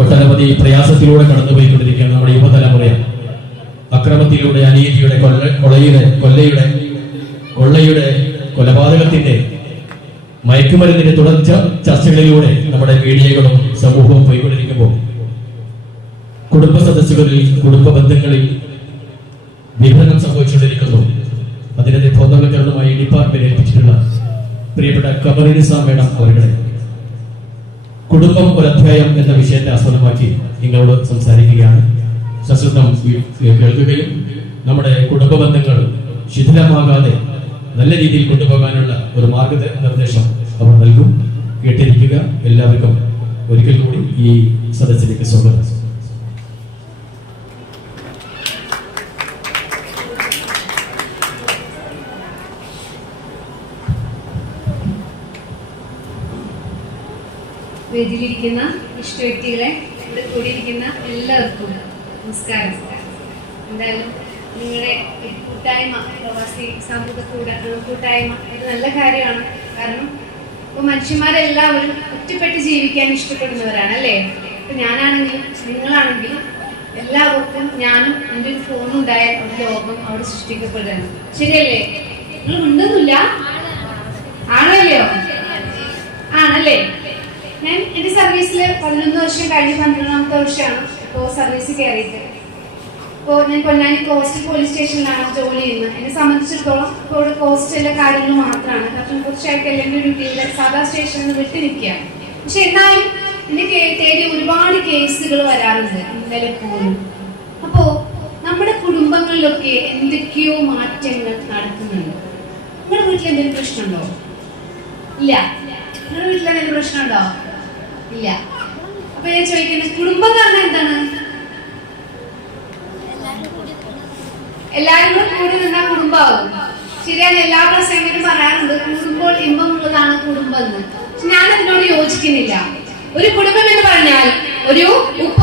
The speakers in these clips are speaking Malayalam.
ഒട്ടനവധി പ്രയാസത്തിലൂടെ കടന്നുപോയിക്കൊണ്ടിരിക്കുകയാണ് നമ്മുടെ യുവതലമുറ. അക്രമത്തിലൂടെ, അനീതിയുടെ, കൊള്ളയുടെ, കൊലപാതകത്തിന്റെ, മയക്കുമരുന്നിന്റെ തുടർച്ച ചർച്ചകളിലൂടെ നമ്മുടെ മീഡിയകളും സമൂഹവും പോയിക്കൊണ്ടിരിക്കുമ്പോൾ കുടുംബ സദസ്സുകളിൽ, കുടുംബ ബന്ധങ്ങളിൽ വിഭജനം സംഭവിച്ചുകൊണ്ടിരിക്കുന്നു. അതിനെതിരെ ബോധവൽക്കരണവുമായി ഡിപ്പാർട്ട്മെന്റ് ഏൽപ്പിച്ചിട്ടുള്ള പ്രിയപ്പെട്ട കമറുനിസ മേഡം അവരുടെ കുടുംബം ഒരു അധ്യായം എന്ന വിഷയത്തെ ആസ്പദമാക്കി നിങ്ങളോട് സംസാരിക്കുകയാണ്. സശ്രദ്ധം കേൾക്കുകയും നമ്മുടെ കുടുംബ ബന്ധങ്ങൾ ശിഥിലമാകാതെ നല്ല രീതിയിൽ കൊണ്ടുപോകാനുള്ള ഒരു മാർഗനിർദ്ദേശം അവർ നൽകും. കേട്ടിരിക്കുക. എല്ലാവർക്കും ഒരിക്കൽ കൂടി ഈ സദസ്സിലേക്ക് സ്വാഗതം. വേദിയിലിരിക്കുന്ന ഇഷ്ട വ്യക്തികളെ, ഇവിടെ കൂടിയിരിക്കുന്ന എല്ലാവർക്കും നമസ്കാരം. എന്തായാലും നിങ്ങളുടെ കൂട്ടായ്മ, പ്രവാസി സാമൂഹിക കൂട്ടായ്മ ഇത് നല്ല കാര്യമാണ്. കാരണം ഇപ്പോൾ മനുഷ്യന്മാരെല്ലാവരും ഒറ്റപ്പെട്ട് ജീവിക്കാൻ ഇഷ്ടപ്പെടുന്നവരാണ് അല്ലേ? ഇപ്പം ഞാനാണെങ്കിലും നിങ്ങളാണെങ്കിലും എല്ലാവർക്കും ഞാനും എൻ്റെ ഒരു ഫോണും ഉണ്ടായാൽ ഒരു ലോകം അവിടെ സൃഷ്ടിക്കപ്പെടുകയാണ്. ശരിയല്ലേ? നിങ്ങൾ ഉണ്ടെന്നില്ല ആണല്ലോ? ആണല്ലേ? ഞാൻ എൻ്റെ സർവീസിൽ 11 വർഷം കഴിഞ്ഞ് 12ാമത്തെ വർഷമാണ് ഇപ്പോൾ സർവീസ് കയറിയിട്ട്. ഇപ്പോൾ ഞാൻ പൊന്നാനി കോസ്റ്റ് പോലീസ് സ്റ്റേഷനിലാണ് ജോലി ചെയ്യുന്നത്. എന്നെ സംബന്ധിച്ചിടത്തോളം ഇപ്പോൾ ഇവിടെ കോസ്റ്റിലെ കാര്യങ്ങൾ മാത്രമാണ്. കാരണം കുറച്ചായിട്ട് എൻ്റെ ഡ്യൂട്ടിയിൽ സാധാ സ്റ്റേഷനിൽ വിട്ടു നിൽക്കുക. പക്ഷെ എന്നാലും എന്നെ തേടി ഒരുപാട് കേസുകൾ വരാറുണ്ട് ഇന്നലെ പോലും. അപ്പോൾ നമ്മുടെ കുടുംബങ്ങളിലൊക്കെ എന്തൊക്കെയോ മാറ്റങ്ങൾ നടക്കുന്നുണ്ട്. നിങ്ങളുടെ വീട്ടിൽ എന്തെങ്കിലും പ്രശ്നമുണ്ടോ? ഇല്ല. നിങ്ങളുടെ വീട്ടിൽ എന്തെങ്കിലും പ്രശ്നമുണ്ടോ? ഇല്ല. അപ്പൊ ഞാൻ ചോദിക്കുന്നത്, കുടുംബം എന്ന് പറഞ്ഞാൽ എന്താണ്? എല്ലാരും കൂടി നിന്നാൽ കുടുംബമാകും. ശരിയാണ്. എല്ലാ പ്രസംഗരും പറയാറുണ്ട് കൂടുമ്പോൾ ഇമ്പമുള്ളതാണ് കുടുംബം എന്ന്. പക്ഷെ ഞാൻ അതിനോട് യോജിക്കുന്നില്ല. ഒരു കുടുംബം എന്ന് പറഞ്ഞാൽ ഒരു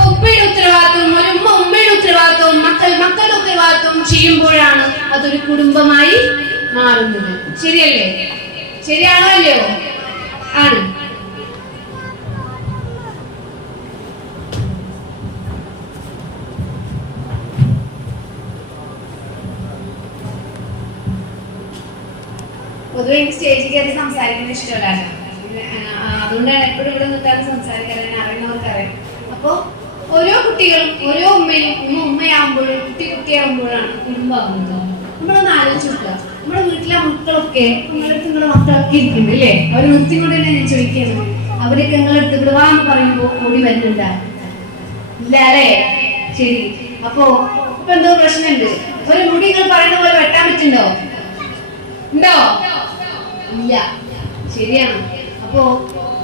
ഉപ്പയുടെ ഉത്തരവാദിത്വം, ഒരു ഉമ്മയുടെ ഉത്തരവാദിത്വം, മക്കളുടെ ഉത്തരവാദിത്വം ചെയ്യുമ്പോഴാണ് അതൊരു കുടുംബമായി മാറുന്നത്. ശരിയല്ലേ? ശരിയാണോ അല്ലയോ? ആണ്. പൊതുവെ എനിക്ക് സ്റ്റേജിൽ കയറി സംസാരിക്കുന്നത് ഇഷ്ടമല്ല. അതുകൊണ്ടാണ് എപ്പോഴും ഇവിടെ നിൽക്കാതെ സംസാരിക്കാൻ അറിയുന്നവർക്കറിയാം. അപ്പോൾ ഓരോ കുട്ടികളും, ഓരോ ഉമ്മയാകുമ്പോഴും കുട്ടിയാകുമ്പോഴാണ് കുടുംബമാകുന്നത്. നമ്മളൊന്ന് ആലോചിച്ച് നോക്കുക. നമ്മുടെ വീട്ടിലെ മക്കളൊക്കെ നിങ്ങളുടെ മക്കളൊക്കെ ഇരിക്കുന്നുണ്ട് അല്ലേ? അവർ നിർത്തിക്കൊണ്ട് തന്നെ ഞാൻ ചോദിക്കുന്നത്, അവരൊക്കെ നിങ്ങളെടുത്ത് വിടുവാന്ന് പറയുമ്പോൾ ഓടി വരുന്നുണ്ടാ? ഇല്ല അല്ലേ? ശരി. അപ്പോ ഇപ്പൊ എന്തോ പ്രശ്നമുണ്ട്. ഒരു മുടി നിങ്ങൾ പറയുന്ന പോലെ വെട്ടാൻ പറ്റുണ്ടോ? ഉണ്ടോ? ഇല്ല. ശരിയാണ്. അപ്പോ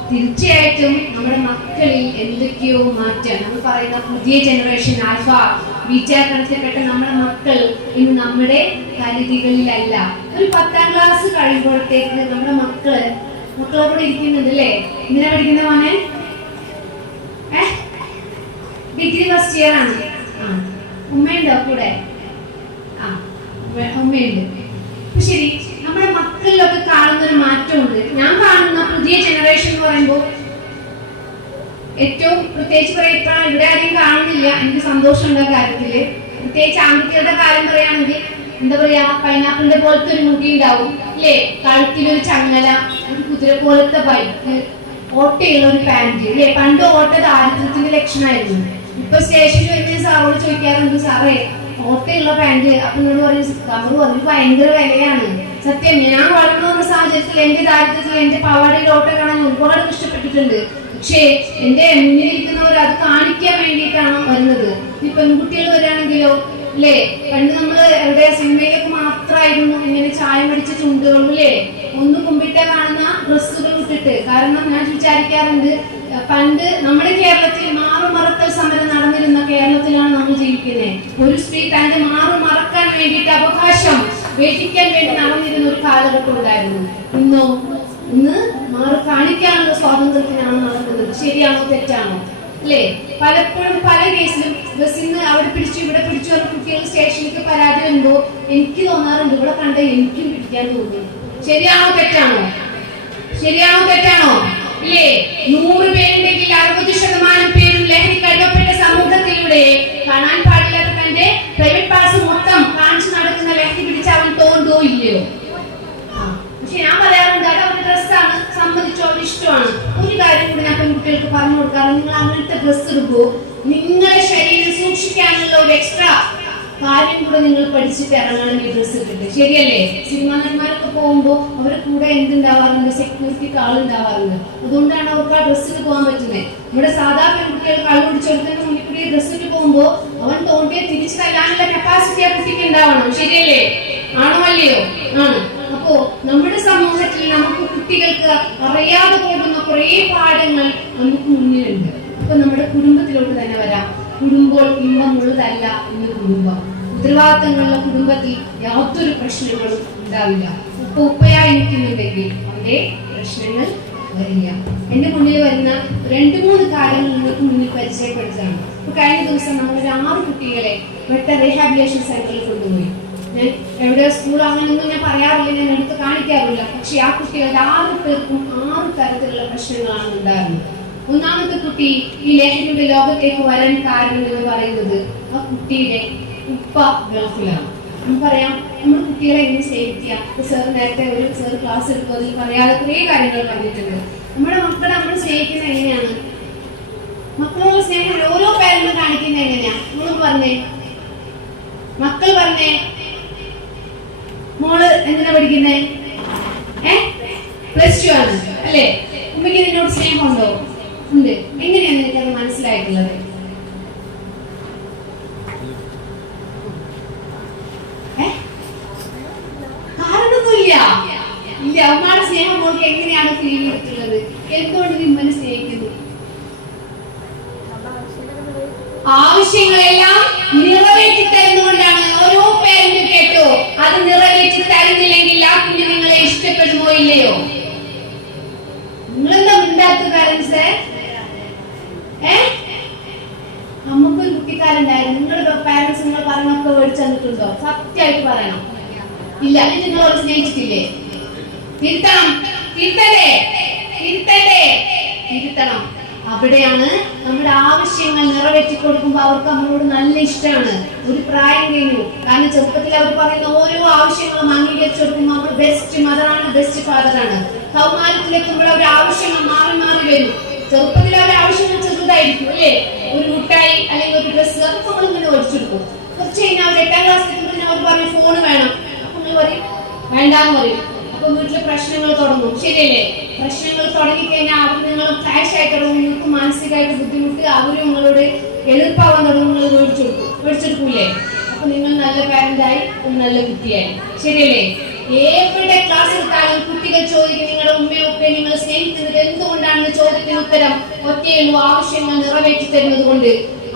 തീർച്ചയായിട്ടും നമ്മുടെ മക്കളിൽ എന്തൊക്കെയോ മാറ്റം. നമ്മൾ പറയുന്ന പുതിയ ജനറേഷൻ ആൽഫ ബീറ്റ കണക്കിൽപ്പെട്ട നമ്മുടെ മക്കൾ ഇന്ന് നമ്മുടെ പരിധികളിലല്ല. ഒരു 10ാം ക്ലാസ് കഴിയുമ്പോഴത്തേക്ക് നമ്മുടെ മക്കളോട് ഇരിക്കുന്നുണ്ട് അല്ലേ? എന്തിനാ പഠിക്കുന്ന മോനെ? ഡിഗ്രി ഫസ്റ്റ് ഇയർ ആണ്. ഉമ്മയുണ്ടോ കൂടെ? ഉമ്മയുണ്ട്. ശരി. നമ്മുടെ മക്കളിലൊക്കെ കാണുന്ന ഒരു മാറ്റമുണ്ട്. ഞാൻ കാണുന്ന പുതിയ ജനറേഷൻ എന്ന് പറയുമ്പോൾ ഏറ്റവും പ്രത്യേകിച്ച് പറയപ്പോൾ ഇവിടെ ആരെയും കാണുന്നില്ല. എനിക്ക് സന്തോഷമുണ്ട് ആ കാര്യത്തില്. പ്രത്യേകിച്ച് ആൺകുട്ടികളുടെ കാര്യം പറയുകയാണെങ്കിൽ എന്താ പറയാ, പൈനാപ്പിളിന്റെ പോലത്തെ ഒരു മുടി ഉണ്ടാവും അല്ലേ? കഴുത്തിലൊരു ചങ്ങല, ഒരു കുതിര പോലത്തെ ബൈക്ക്, ഓട്ടയുള്ള ഒരു പാന്റ് അല്ലേ? പണ്ട് ഓട്ട ദാരിദ്ര്യത്തിന്റെ ലക്ഷണമായിരുന്നു. ഇപ്പൊ സ്റ്റേഷനിൽ വരുന്ന സാറോട് ചോദിക്കാറുണ്ട്, സാറേ ഓട്ടയുള്ള പാന്റ്. അപ്പൊ എന്നോട് പറഞ്ഞു ഭയങ്കര വിലയാണ്. സത്യം, ഞാൻ വളർന്നു വന്ന സാഹചര്യത്തിൽ എന്റെ ദാരിദ്ര്യത്തിൽ എന്റെ പാവാടയിൽ ഓട്ട കാണാൻ ഒരുപാട് ഇഷ്ടപ്പെട്ടിട്ടുണ്ട്. പക്ഷേ എന്റെ മുന്നിലിരിക്കുന്നവർ അത് കാണിക്കാൻ വേണ്ടിയിട്ടാണ് വരുന്നത്. ഈ പെൺകുട്ടികൾ വരികയാണെങ്കിലോ അല്ലേ, പണ്ട് നമ്മള് എവിടെ സിനിമയിലൊക്കെ മാത്രമായിരുന്നു ഇങ്ങനെ ചായം അടിച്ച ചുണ്ടുകളും അല്ലേ, ഒന്ന് കുമ്പിട്ട കാണുന്ന ഡ്രസ്സുകൾ ഇട്ടിട്ട്. കാരണം ഞാൻ വിചാരിക്കാറുണ്ട്, പണ്ട് നമ്മുടെ കേരളത്തിൽ മാറുമറക്കൽ സമരം നടന്നിരുന്ന കേരളത്തിലാണ് നമ്മൾ ജീവിക്കുന്നത്. ഒരു സ്ത്രീ തന്റെ മാറുമറക്കാൻ വേണ്ടിയിട്ട് അവകാശം വേദിക്കാൻ വേണ്ടി നടന്നിരുന്ന ഒരു കാലഘട്ടം ഉണ്ടായിരുന്നു. ഇന്ന് മാറി കാണിക്കാനുള്ള സ്വാതന്ത്ര്യത്തിനാണ് നടക്കുന്നത്. ശരിയാണോ തെറ്റാണോ അല്ലേ? പലപ്പോഴും പല കേസിലും ബസ്സിൽ നിന്ന് അവിടെ പിടിച്ചു ഇവിടെ പിടിച്ചു പറഞ്ഞ കുട്ടികൾ സ്റ്റേഷനിലേക്ക് പരാതി വരുമ്പോ എനിക്ക് തോന്നാറുണ്ട്, ഇവിടെ കണ്ട എനിക്കും പിടിക്കാൻ തോന്നി. ശരിയാണോ തെറ്റാണോ? ശരിയാണോ തെറ്റാണോ? ഇല്ലേ? 100 പേരുണ്ടെങ്കിൽ 60% പേരും ലഹരിക്ക് പറഞ്ഞു കൊടുക്കാറ്, നിങ്ങൾ അങ്ങനത്തെ ഡ്രസ്സ് എടുക്കൂ, നിങ്ങളെ ശരീരം സൂക്ഷിക്കാനുള്ള ഒരു എക്സ്ട്രാ കാര്യം കൂടെ നിങ്ങൾ പഠിച്ചിട്ട് ഇറങ്ങണം ഈ ഡ്രസ്സ് ഇട്ടിട്ട്. ശരിയല്ലേ? സിനിമാ നടന്മാരൊക്കെ പോകുമ്പോൾ അവരുടെ കൂടെ എന്തുണ്ടാവാറുണ്ട്, സെക്യൂരിറ്റിക്ക് ആളുണ്ടാവാറുണ്ട്. അതുകൊണ്ടാണ് അവർക്ക് ആ ഡ്രസ്സിന് പോകാൻ പറ്റുന്നത്. നമ്മുടെ സാധാരണ പെൺകുട്ടികൾ കള്ളു പിടിച്ചെടുത്തതിന് മുന്നിൽ കൂടി ഡ്രസ്സിന് പോകുമ്പോൾ അവൻ തോണ്ടിയെ തിരിച്ചു തല്ലാനുള്ള കപ്പാസിറ്റി ആ കുട്ടിക്ക് ഉണ്ടാവണം. ശരിയല്ലേ? ആണോ അല്ലയോ? ആണ്. അപ്പോ നമ്മുടെ സമൂഹത്തിൽ നമുക്ക് കുട്ടികൾക്ക് അറിയാതെ പോകുന്ന കുറേ പാഠങ്ങൾ നമുക്ക് മുന്നിലുണ്ട്. അപ്പൊ നമ്മുടെ കുടുംബത്തിലോട്ട് തന്നെ വരാം. കുടുംബം ഇമ്പമുള്ളതല്ല ഇന്ന് കുടുംബം. ഉത്തരവാദിത്തങ്ങളുള്ള കുടുംബത്തിൽ യാതൊരു പ്രശ്നങ്ങളും ഉണ്ടാവില്ല. ഉപ്പയായി നിൽക്കുന്നുണ്ടെങ്കിൽ അവിടെ പ്രശ്നങ്ങൾ വരില്ല. എന്റെ മുന്നിൽ വരുന്ന 2-3 കാര്യങ്ങൾ നിങ്ങൾക്ക് മുന്നിൽ പരിചയപ്പെടുത്താണ്. ഇപ്പൊ കഴിഞ്ഞ ദിവസം നമ്മൾ 6 കുട്ടികളെ വെട്ട റീഹാബിലിറ്റേഷൻ സെന്ററിൽ കൊണ്ടുപോയി. ഞാൻ എവിടെ സ്കൂൾ അങ്ങനെയൊന്നും ഞാൻ പറയാറില്ല, ഞാൻ എടുത്ത് കാണിക്കാറില്ല. പക്ഷെ ആ കുട്ടികളുടെ 6 പേർക്കും 6 തരത്തിലുള്ള പ്രശ്നങ്ങളാണ് ഉണ്ടായിരുന്നത്. ഒന്നാമത്തെ കുട്ടി ഈ ലഹരിയുടെ ലോകത്തേക്ക് വരാൻ കാരണം എന്ന് പറയുന്നത് ആ കുട്ടിയുടെ ഉപ്പ ഗൾഫിലാണ്. നമുക്കറിയാം, നമ്മുടെ കുട്ടികളെ എങ്ങനെ സ്നേഹിക്കുക. സാർ നേരത്തെ ഒരു സാർ ക്ലാസ് എടുക്കുന്നതിൽ പറയാതെ കുറേ കാര്യങ്ങൾ പറഞ്ഞിട്ടുണ്ട്. നമ്മുടെ മക്കളെ നമ്മൾ സ്നേഹിക്കുന്നത് എങ്ങനെയാണ്? മക്കളോട് സ്നേഹം ഓരോ പേരന്റും കാണിക്കുന്നത് എങ്ങനെയാ? നിങ്ങൾ പറഞ്ഞേ, മക്കൾ പറഞ്ഞേ. മോള് എന്തിനാ പഠിക്കുന്നേ? +2 ആണ് അല്ലേ? ഉമ്മയ്ക്ക് നിന്നോട് സ്നേഹമുണ്ടോ? ഉണ്ട്. എങ്ങനെയാണ് എനിക്കത് മനസ്സിലായിട്ടുള്ളത്? കാരണമൊന്നുമില്ല. ഇല്ല. അമ്മയുടെ സ്നേഹം മോൾക്ക് എങ്ങനെയാണ് ഫീൽ ചെയ്തിട്ടുള്ളത്? എന്തുകൊണ്ട് നിമ്മനെ സ്നേഹിക്കുന്നു? ആവശ്യങ്ങളെല്ലാം നിറവേറ്റി തരുന്നതുകൊണ്ടാണ്. ഓരോ പേരന്റ് കേട്ടോ, അത് നിറവേറ്റി തരുന്നില്ലെങ്കിൽ ആ കുഞ്ഞ് നിങ്ങളെ ഇഷ്ടപ്പെടുമോ ഇല്ലയോ? നിങ്ങളെന്താ മിണ്ടാത്ത പാരന്റ്സ്? നമുക്കൊരു കുട്ടിക്കാരുണ്ടായിരുന്നു. നിങ്ങളുടെ പാരന്റ്സ് നിങ്ങൾ പറഞ്ഞൊക്കെ മേടിച്ചു തന്നിട്ടുണ്ടോ? സത്യമായിട്ട് പറയണം. ഇല്ല. നിങ്ങളോട് സ്നേഹിച്ചിട്ടില്ലേ? തിരുത്തണം. തിരുത്തണ്ടേ? തിരുത്തണ്ടേ? തിരുത്തണം. അവിടെയാണ് നമ്മുടെ ആവശ്യങ്ങൾ നിറവേറ്റി കൊടുക്കുമ്പോൾ അവർക്ക് നമ്മളോട് നല്ല ഇഷ്ടമാണ്. ഒരു പ്രായം കഴിഞ്ഞു. കാരണം ചെറുപ്പത്തിൽ അവർ പറയുന്ന ഓരോ ആവശ്യങ്ങളും അംഗീകരിച്ചു കൊടുക്കുമ്പോൾ അവർ ബെസ്റ്റ് മദറാണ്, ബെസ്റ്റ് ഫാദറാണ്. കൗമാരത്തിലെത്തുമ്പോൾ അവരുടെ ആവശ്യങ്ങൾ മാറി മാറി വരും. ചെറുപ്പത്തിൽ അവരുടെ ആവശ്യങ്ങൾ ചെറുതായിരിക്കും അല്ലേ? ഒരു മുട്ടായി അല്ലെങ്കിൽ ഒരു ഡ്രസ്സ്, അതൊക്കെ നമ്മൾ ഇങ്ങനെ ഓടിച്ചെടുക്കും. കുറച്ച് കഴിഞ്ഞാൽ അവർ 8ാം ക്ലാസ്സിൽ എത്തുമ്പോൾ അവർ പറയും ഫോൺ വേണം. അപ്പൊ നിങ്ങൾ പറയും വേണ്ടാന്ന് പറയും. അപ്പൊ വീട്ടിലെ പ്രശ്നങ്ങൾ തുടങ്ങും. ശരിയല്ലേ? പ്രശ്നങ്ങൾ തുടങ്ങിക്കഴിഞ്ഞാൽ അവർ നിങ്ങൾ ക്ലാഷ് ആയി തുടങ്ങും. നിങ്ങൾക്ക് മാനസികമായിട്ട് ബുദ്ധിമുട്ട്, അവരും നിങ്ങളോട് എളുപ്പമാവാൻ തുടങ്ങും. നിങ്ങൾ മേടിച്ചെടുക്കൂലേ? അപ്പൊ നിങ്ങൾ നല്ല പാരന്റായി, നല്ല കുട്ടിയായി. ശരിയല്ലേ? എവിടെ ക്ലാസ് എടുത്താലും കുട്ടികൾ ചോദിക്കും, നിങ്ങളുടെ ഉമ്മയും ഉപ്പയെ നിങ്ങൾ സ്നേഹിക്കുന്നത് എന്തുകൊണ്ടാണെന്ന് ചോദ്യത്തിന് ഉത്തരം ഒറ്റയുള്ളൂ, ആവശ്യങ്ങൾ നിറവേറ്റി തരുന്നത് കൊണ്ട്.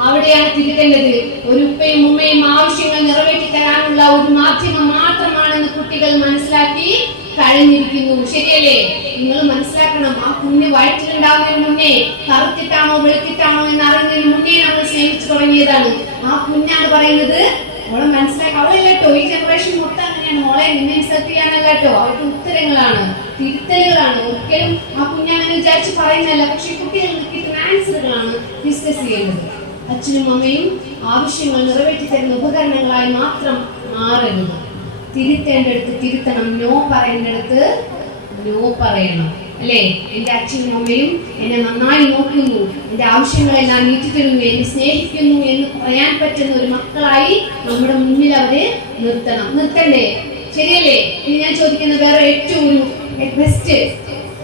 അവിടെയാണ് തിരുത്തേണ്ടത്. ഒരു ഉപ്പയും ഉമ്മയും ആവശ്യങ്ങൾ നിറവേറ്റി തരാനുള്ള ഒരു മാധ്യമം മാത്രമാണെന്ന് കുട്ടികൾ മനസ്സിലാക്കി കഴിഞ്ഞിരിക്കുന്നു. ശരിയല്ലേ? നിങ്ങൾ മനസ്സിലാക്കണം, ആ കുഞ്ഞ് വയറ്റിലുണ്ടാവുന്നതിന് മുന്നേ കറുത്തിട്ടാണോ വെളുത്തിട്ടാണോ എന്ന് അറിയുന്നതിന് മുന്നേ നമ്മൾ സ്നേഹിച്ചു തുടങ്ങിയതാണ്. ആ കുഞ്ഞാണ് പറയുന്നത്. അവളെ മനസ്സിലാക്കി. അവളല്ല കേട്ടോ, ഈ ജനറേഷൻ മൊത്തം അങ്ങനെയാണ്. മോളെ നിന്നെ ഇൻസൾട്ട് ചെയ്യാനല്ല കേട്ടോ, അവർക്ക് ഉത്തരങ്ങളാണ്, തിരുത്തലുകളാണ്. ഒരിക്കലും ആ കുഞ്ഞാണെന്ന് വിചാരിച്ച് പറയുന്നതല്ല. പക്ഷെ കുട്ടികൾക്ക് കിട്ടുന്ന ആൻസറുകളാണ് ഡിസ്കസ് ചെയ്യേണ്ടത്. അച്ഛനും അമ്മയും ആവശ്യങ്ങൾ നിറവേറ്റി തരുന്ന ഉപകരണങ്ങളായി മാത്രം മാറരുത്. തിരുത്തേണ്ടടുത്ത് തിരുത്തണം, നോ പറയേണ്ടടുത്ത് നോ പറയണം. അല്ലേ? എന്റെ അച്ഛനും അമ്മയും എന്നെ നന്നായി നോക്കുന്നു, എന്റെ ആവശ്യങ്ങളെല്ലാം നീട്ടിത്തരുന്നു, എന്നെ സ്നേഹിക്കുന്നു എന്ന് പറയാൻ പറ്റുന്ന ഒരു മക്കളായി നമ്മുടെ മുന്നിൽ അവരെ നിർത്തണം. നിർത്തണ്ടേ? ശരിയല്ലേ? ഇനി ഞാൻ ചോദിക്കുന്ന വേറെ ഏറ്റവും ഒരു ബെസ്റ്റ്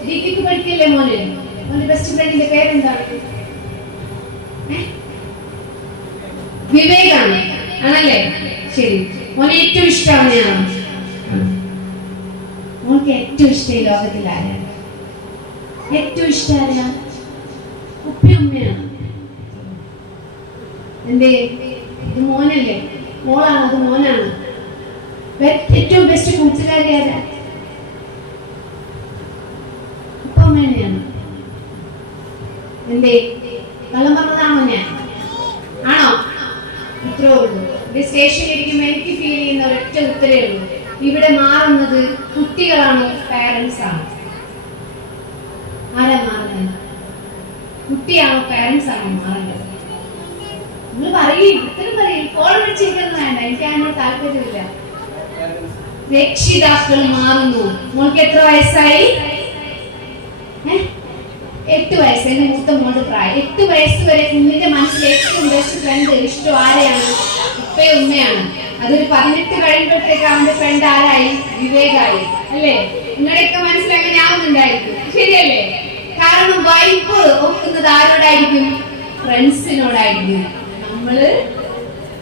ഡിഗ്രിക്ക് പഠിക്കല്ലേ മോനെ? മോന്റെ ബെസ്റ്റ് ഫ്രണ്ടിന്റെ പേരെന്താണ്? വിവേകാണ്. ആണല്ലേ? ശരി. മോനെ ഏറ്റവും ഇഷ്ടമാണ്. മോൾക്ക് ഏറ്റവും ഇഷ്ടം ഈ ലോകത്തിൽ ആരാണ്? ഏറ്റവും ഇഷ്ടം ആരാ? ഉപ്പയും ഉമ്മയാണ്. എന്തേ? ഇത് മോനല്ലേ? മോളാണ്. അത് മോനാണ്. ഏറ്റവും ബെസ്റ്റ് കൂട്ടുകാരി ആരാ? ഉപ്പ ഉമ്മ തന്നെയാണ്. എന്തേ? കള്ളം പറഞ്ഞതാണോ ഞാൻ? ആണോ? ഇത്രേ ഉള്ളൂ. സ്റ്റേഷനിൽ ഇരിക്കുമ്പോൾ എനിക്ക് ഫീൽ ചെയ്യുന്ന ഒരൊറ്റ ഉത്തരേ ഉള്ളൂ. ഇവിടെ മാറുന്നത് കുട്ടികളാണോ പാരന്റ്സ് ആണോ? ആരാ മാറുന്നത്? കുട്ടിയാണോ പാരന്റ്സ് ആണോ മാറുന്നത്? നിങ്ങൾ പറയും, ഉത്തരം പറയും. ഫോൺ വിളിച്ചിരിക്കുന്നത് വേണ്ട, എനിക്ക് അതിനോട് താല്പര്യമില്ല. രക്ഷിതാക്കൾ മാറുന്നു. മോൾക്ക് എത്ര വയസ്സായി? 8 വയസ്സ്, എന്റെ മൂത്ത മോളുടെ പ്രായം. 8 വയസ്സ് വരെ കുഞ്ഞിന്റെ മനസ്സിൽ ഏറ്റവും ബെസ്റ്റ് ഫ്രണ്ട് ഇഷ്ടം ആരെയാണ്? ഉപ്പയും ഉമ്മയാണ്. അതൊരു 18 കഴിയുമ്പോഴത്തേക്ക് അവന്റെ ഫ്രണ്ട് ആരായി? വിവേകായി. അല്ലേ? നിങ്ങളുടെയൊക്കെ മനസ്സിൽ അങ്ങനെ ആവുന്നുണ്ടായിരിക്കും, ശരിയല്ലേ? കാരണം വൈബ് ഒക്കുന്നത് ആരോടായിരിക്കും? ഫ്രണ്ട്സിനോടായിരിക്കും. നമ്മള്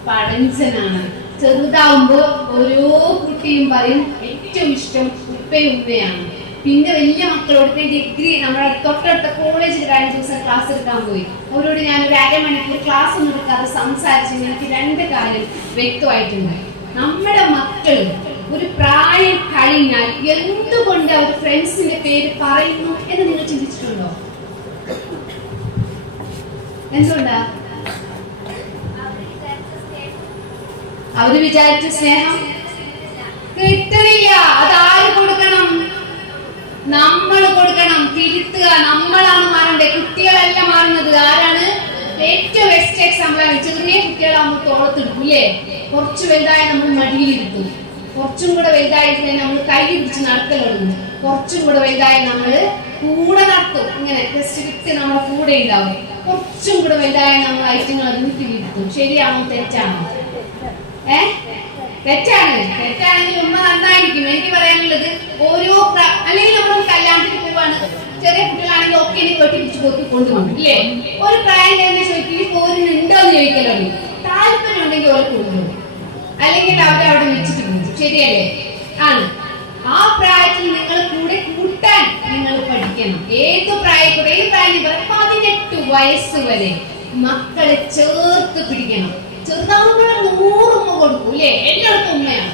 പഴഞ്ചനാണ്. ചെറുതാവുമ്പോ ഓരോ കുട്ടിയും പറയും ഏറ്റവും ഇഷ്ടം ഉപ്പയും ഉമ്മയാണ്. പിന്നെ വലിയ മക്കളോട് ഡിഗ്രി നമ്മുടെ തൊട്ടടുത്ത കോളേജിൽ കഴിഞ്ഞ ദിവസം ക്ലാസ് എടുക്കാൻ പോയി. അവരോട് ഞാൻ ഒരു അരമണിക്കൂർ ക്ലാസ് ഒന്നും എടുക്കാതെ സംസാരിച്ച് എനിക്ക് 2 കാര്യം വ്യക്തമായിട്ടുണ്ട്. നമ്മുടെ മക്കൾ ഒരു പ്രായം കഴിഞ്ഞാൽ എന്തുകൊണ്ട് അവർ ഫ്രണ്ട്സിന്റെ പേര് പറയുന്നു എന്ന് നിങ്ങൾ ചിന്തിച്ചിട്ടുണ്ടോ? എന്തുകൊണ്ടാ? അവര് വിചാരിച്ച സ്നേഹം കിട്ടണില്ല. അതാര് കൊടുക്കണം? നമ്മൾ കൊടുക്കണം. തിരുത്തുക. നമ്മളാണ് മാറേണ്ടത്, കുട്ടികളല്ല മാറുന്നത്. ആരാണ്? ഏറ്റവും ബെസ്റ്റ് എക്സാമ്പിൾ ആണ്. ചെറിയ കുട്ടികളാകുമ്പോൾ തോളത്തിടുക്കില്ലേ? കുറച്ച് വലുതായി നമ്മൾ മടിയിലിരുത്തും. കുറച്ചും കൂടെ വലുതായിട്ട് നമ്മൾ കൈ പിടിച്ച് നടക്കൽ തുടങ്ങും. കുറച്ചും കൂടെ വലുതായി നമ്മൾ കൂടെ നടത്തും. ഇങ്ങനെ ജസ്റ്റ് വിട്ട് നമ്മുടെ കൂടെ ഉണ്ടാവും. കുറച്ചും കൂടെ വലുതായി നമ്മൾ ഐറ്റങ്ങൾ വീട്ടിലിരുത്തും. ശരിയാണോ തെറ്റാണോ? തെറ്റാണ്. തെറ്റാണെങ്കിൽ ഉമ്മ നന്നായിരിക്കും. എനിക്ക് പറയാനുള്ളത് ഓരോ അല്ലെങ്കിൽ നമ്മൾ കല്യാണത്തിന് പോവാണ്, ചെറിയ കുട്ടികളാണെങ്കിൽ ഒക്കെ വെട്ടിപ്പിടിച്ച് പോക്കി കൊണ്ടുപോകും ഇല്ലേ? ഒരു പ്രായം കഴിഞ്ഞ ചോദിക്കും പോരുന്നുണ്ടോ എന്ന് ചോദിക്കലോ. താല്പര്യം ഉണ്ടെങ്കിൽ ഓരോ കൊണ്ടുപോകും, അല്ലെങ്കിൽ അവരവിടെ വെച്ചിട്ട് പോകും. ശരിയല്ലേ? ആണ്. ആ പ്രായത്തിൽ നിങ്ങൾ കൂടെ കൂട്ടാൻ നിങ്ങൾ പഠിക്കണം. ഏത് പ്രായക്കൂടെ, ഏത് പ്രായം 18 വയസ്സ് വരെ മക്കളെ ചേർത്ത് പിടിക്കണം. ചെറുതാകുമ്പോഴേ 100 ഉമ്മ കൊടുക്കും അല്ലേ? എല്ലാവർക്കും ഉമ്മയാണ്.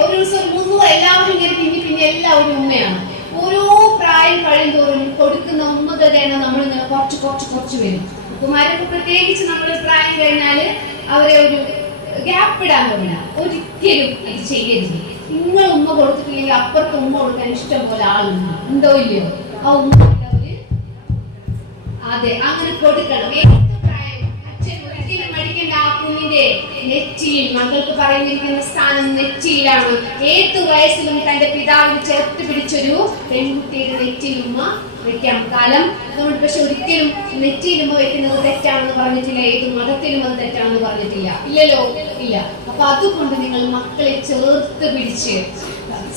ഒരു ദിവസം 300 എല്ലാവരും ഇങ്ങനെ പിന്നെ എല്ലാവരും ഉമ്മയാണ്. ഓരോ പ്രായം കഴിയുന്തോറും കൊടുക്കുന്ന ഉമ്മതയാണ് നമ്മൾ ഇങ്ങനെ കുറച്ച് വരും. കുമാരൊക്കെ പ്രത്യേകിച്ച് നമ്മൾ പ്രായം കഴിഞ്ഞാല് അവരെ ഒരു ഗ്യാപ്പ് ഇടാൻ പറ്റില്ല. ഒരിക്കലും ഇത് ചെയ്യരുത്. നിങ്ങൾ ഉമ്മ കൊടുത്തിട്ടില്ലെങ്കിൽ അപ്പുറത്ത് ഉമ്മ കൊടുക്കാൻ ഇഷ്ടം പോലെ ആളുണ്ട്. ഉണ്ടോ ഇല്ലയോ? ആ ഉമ്മ അതെ അങ്ങനെ കൊടുക്കണം. കുഞ്ഞിന്റെ നെറ്റിയിൽ, മകൾക്ക് പറഞ്ഞിരിക്കുന്ന സ്ഥാനം നെറ്റിയിലാണ്. ഏത് വയസ്സിലും തന്റെ പിതാവിന് ചേർത്ത് പിടിച്ചൊരു പെൺകുട്ടിയുടെ നെറ്റിയിൽ ഉമ്മ വെക്കാം. കാലം അതുകൊണ്ട് പക്ഷെ ഒരിക്കലും നെറ്റിയിലുമ്മ വെക്കുന്നത് തെറ്റാണെന്ന് പറഞ്ഞിട്ടില്ല. ഏത് മതത്തിലും അത് തെറ്റാണെന്ന് പറഞ്ഞിട്ടില്ല. ഇല്ലല്ലോ? ഇല്ല. അപ്പൊ അതുകൊണ്ട് നിങ്ങൾ മക്കളെ ചേർത്ത് പിടിച്ച്,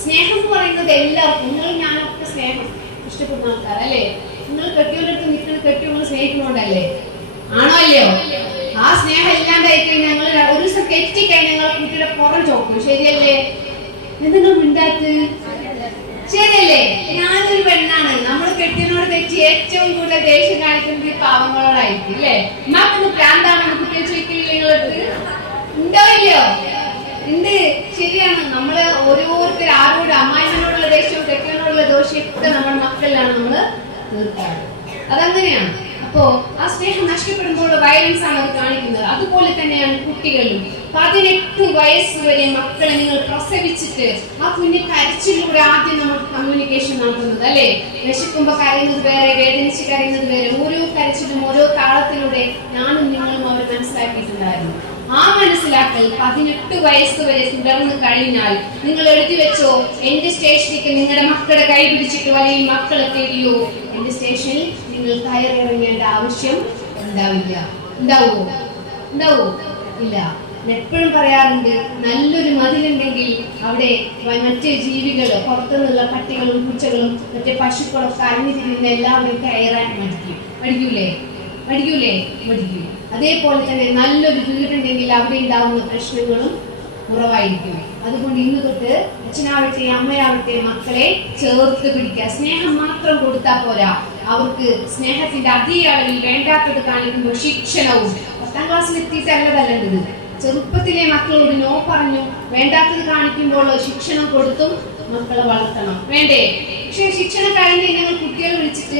സ്നേഹം എന്ന് പറയുന്നത് എല്ലാവർക്കും, നിങ്ങൾ ഞാനൊക്കെ സ്നേഹം ഇഷ്ടപ്പെടുന്ന ആൾക്കാരല്ലേ? നിങ്ങൾ കെട്ടിയോടടുത്ത് നിൽക്കുന്ന കെട്ടിയോങ്ങൾ സ്നേഹിക്കുന്നോണ്ടല്ലേ? ആണോ അല്ലയോ? ആ സ്നേഹം ഇല്ലാണ്ടായി കഴിഞ്ഞാൽ ഞങ്ങൾ ഒരു ദിവസം തെറ്റിക്കഴിഞ്ഞാൽ ഞങ്ങൾ കുട്ടിയുടെ പുറം ചോക്കും. ശരിയല്ലേ? എന്തെങ്കിലും മിണ്ടാത്ത്? ശരിയല്ലേ? ഞാനൊരു പെണ്ണാണ്. നമ്മൾ കെട്ടിയനോട് തെറ്റി ഏറ്റവും കൂടുതൽ ദേഷ്യം കാണിക്കുന്നത് പാവങ്ങളോടായിരിക്കും അല്ലേ? ഉമ്മാക്കൊന്ന് പ്രാന്താണെന്ന് കുട്ടിയെ ചോദിക്കില്ല നിങ്ങളടുത്ത്? ഉണ്ടോ ഇല്ലയോ? ഉണ്ട്. ശരിയാണ്. നമ്മള് ഓരോരുത്തർ ആരോട് അമ്മായിനോടുള്ള ദേഷ്യവും കെട്ടിയനോടുള്ള ദോഷമൊക്കെ നമ്മുടെ മക്കളിലാണ് നമ്മൾ തീർക്കാറ്. അതങ്ങനെയാണ്. അപ്പോ ആ സ്നേഹം നഷ്ടപ്പെടുമ്പോൾ വയലൻസ് ആണ് അത് കാണിക്കുന്നത്. അതുപോലെ തന്നെയാണ് കുട്ടികളിലും. 18 വയസ്സ് വരെ മക്കളെ നിങ്ങൾ പ്രസവിച്ചിട്ട് ആ കുഞ്ഞ് കരച്ചിലൂടെ ആദ്യം നമ്മൾ കമ്മ്യൂണിക്കേഷൻ നടത്തുന്നത് അല്ലേ? വിശക്കുമ്പോ കരയുന്നത് വേറെ, വേദനിച്ച് കരയുന്നത് വേറെ. ഓരോ കരച്ചിലും ഓരോ താളത്തിലൂടെ ഞാനും നിങ്ങളും അവർ മനസ്സിലാക്കിയിട്ടുണ്ടായിരുന്നു. ആ മനസ്സിലാക്കൽ 18 വയസ്സ് വരെ തുടർന്ന് കഴിഞ്ഞാൽ നിങ്ങൾ എഴുതി വെച്ചോ, എന്റെ സ്റ്റേഷനിലേക്ക് നിങ്ങളുടെ മക്കളുടെ കൈ പിടിച്ചിട്ട് വലിയ മക്കളെ തേടിയോ, എന്റെ സ്റ്റേഷനിൽ നിങ്ങൾ കയറിയിറങ്ങേണ്ട ആവശ്യം ഉണ്ടാവില്ല. ഉണ്ടാവോ? ഇല്ല. എപ്പോഴും പറയാറുണ്ട്, നല്ലൊരു മതിലുണ്ടെങ്കിൽ അവിടെ മറ്റേ ജീവികൾ, പുറത്തുനിന്നുള്ള പട്ടികളും പൂച്ചകളും മറ്റേ പശുക്കളൊക്കെ അരിഞ്ഞു തിരിയുന്ന എല്ലാവരും കയറാൻ മടിക്കൂലേ? അതേപോലെ തന്നെ നല്ലൊരു വീടുണ്ടെങ്കിൽ അവിടെ ഉണ്ടാവുന്ന പ്രശ്നങ്ങളും കുറവായിരിക്കും. അതുകൊണ്ട് ഇന്ന് തൊട്ട് അച്ഛനാവട്ടെ അമ്മയാവട്ടെ മക്കളെ ചേർത്ത് പിടിക്കുക. സ്നേഹം മാത്രം കൊടുത്താൽ പോരാ, അവർക്ക് സ്നേഹത്തിന്റെ അതേ അളവിൽ വേണ്ടാത്തത് കാണിക്കുമ്പോൾ ശിക്ഷണവും. 10ാം ക്ലാസ്സിൽ എത്തിയിട്ടല്ലതല്ലത്. ചെറുപ്പത്തിലെ മക്കളോട് നോ പറഞ്ഞു വേണ്ടാത്തത് കാണിക്കുമ്പോൾ ശിക്ഷണം കൊടുത്തും മക്കളെ വളർത്തണം. വേണ്ടേ? പക്ഷെ ശിക്ഷണം കഴിഞ്ഞ് ഞങ്ങൾ കുട്ടികളെ വിളിച്ചിട്ട്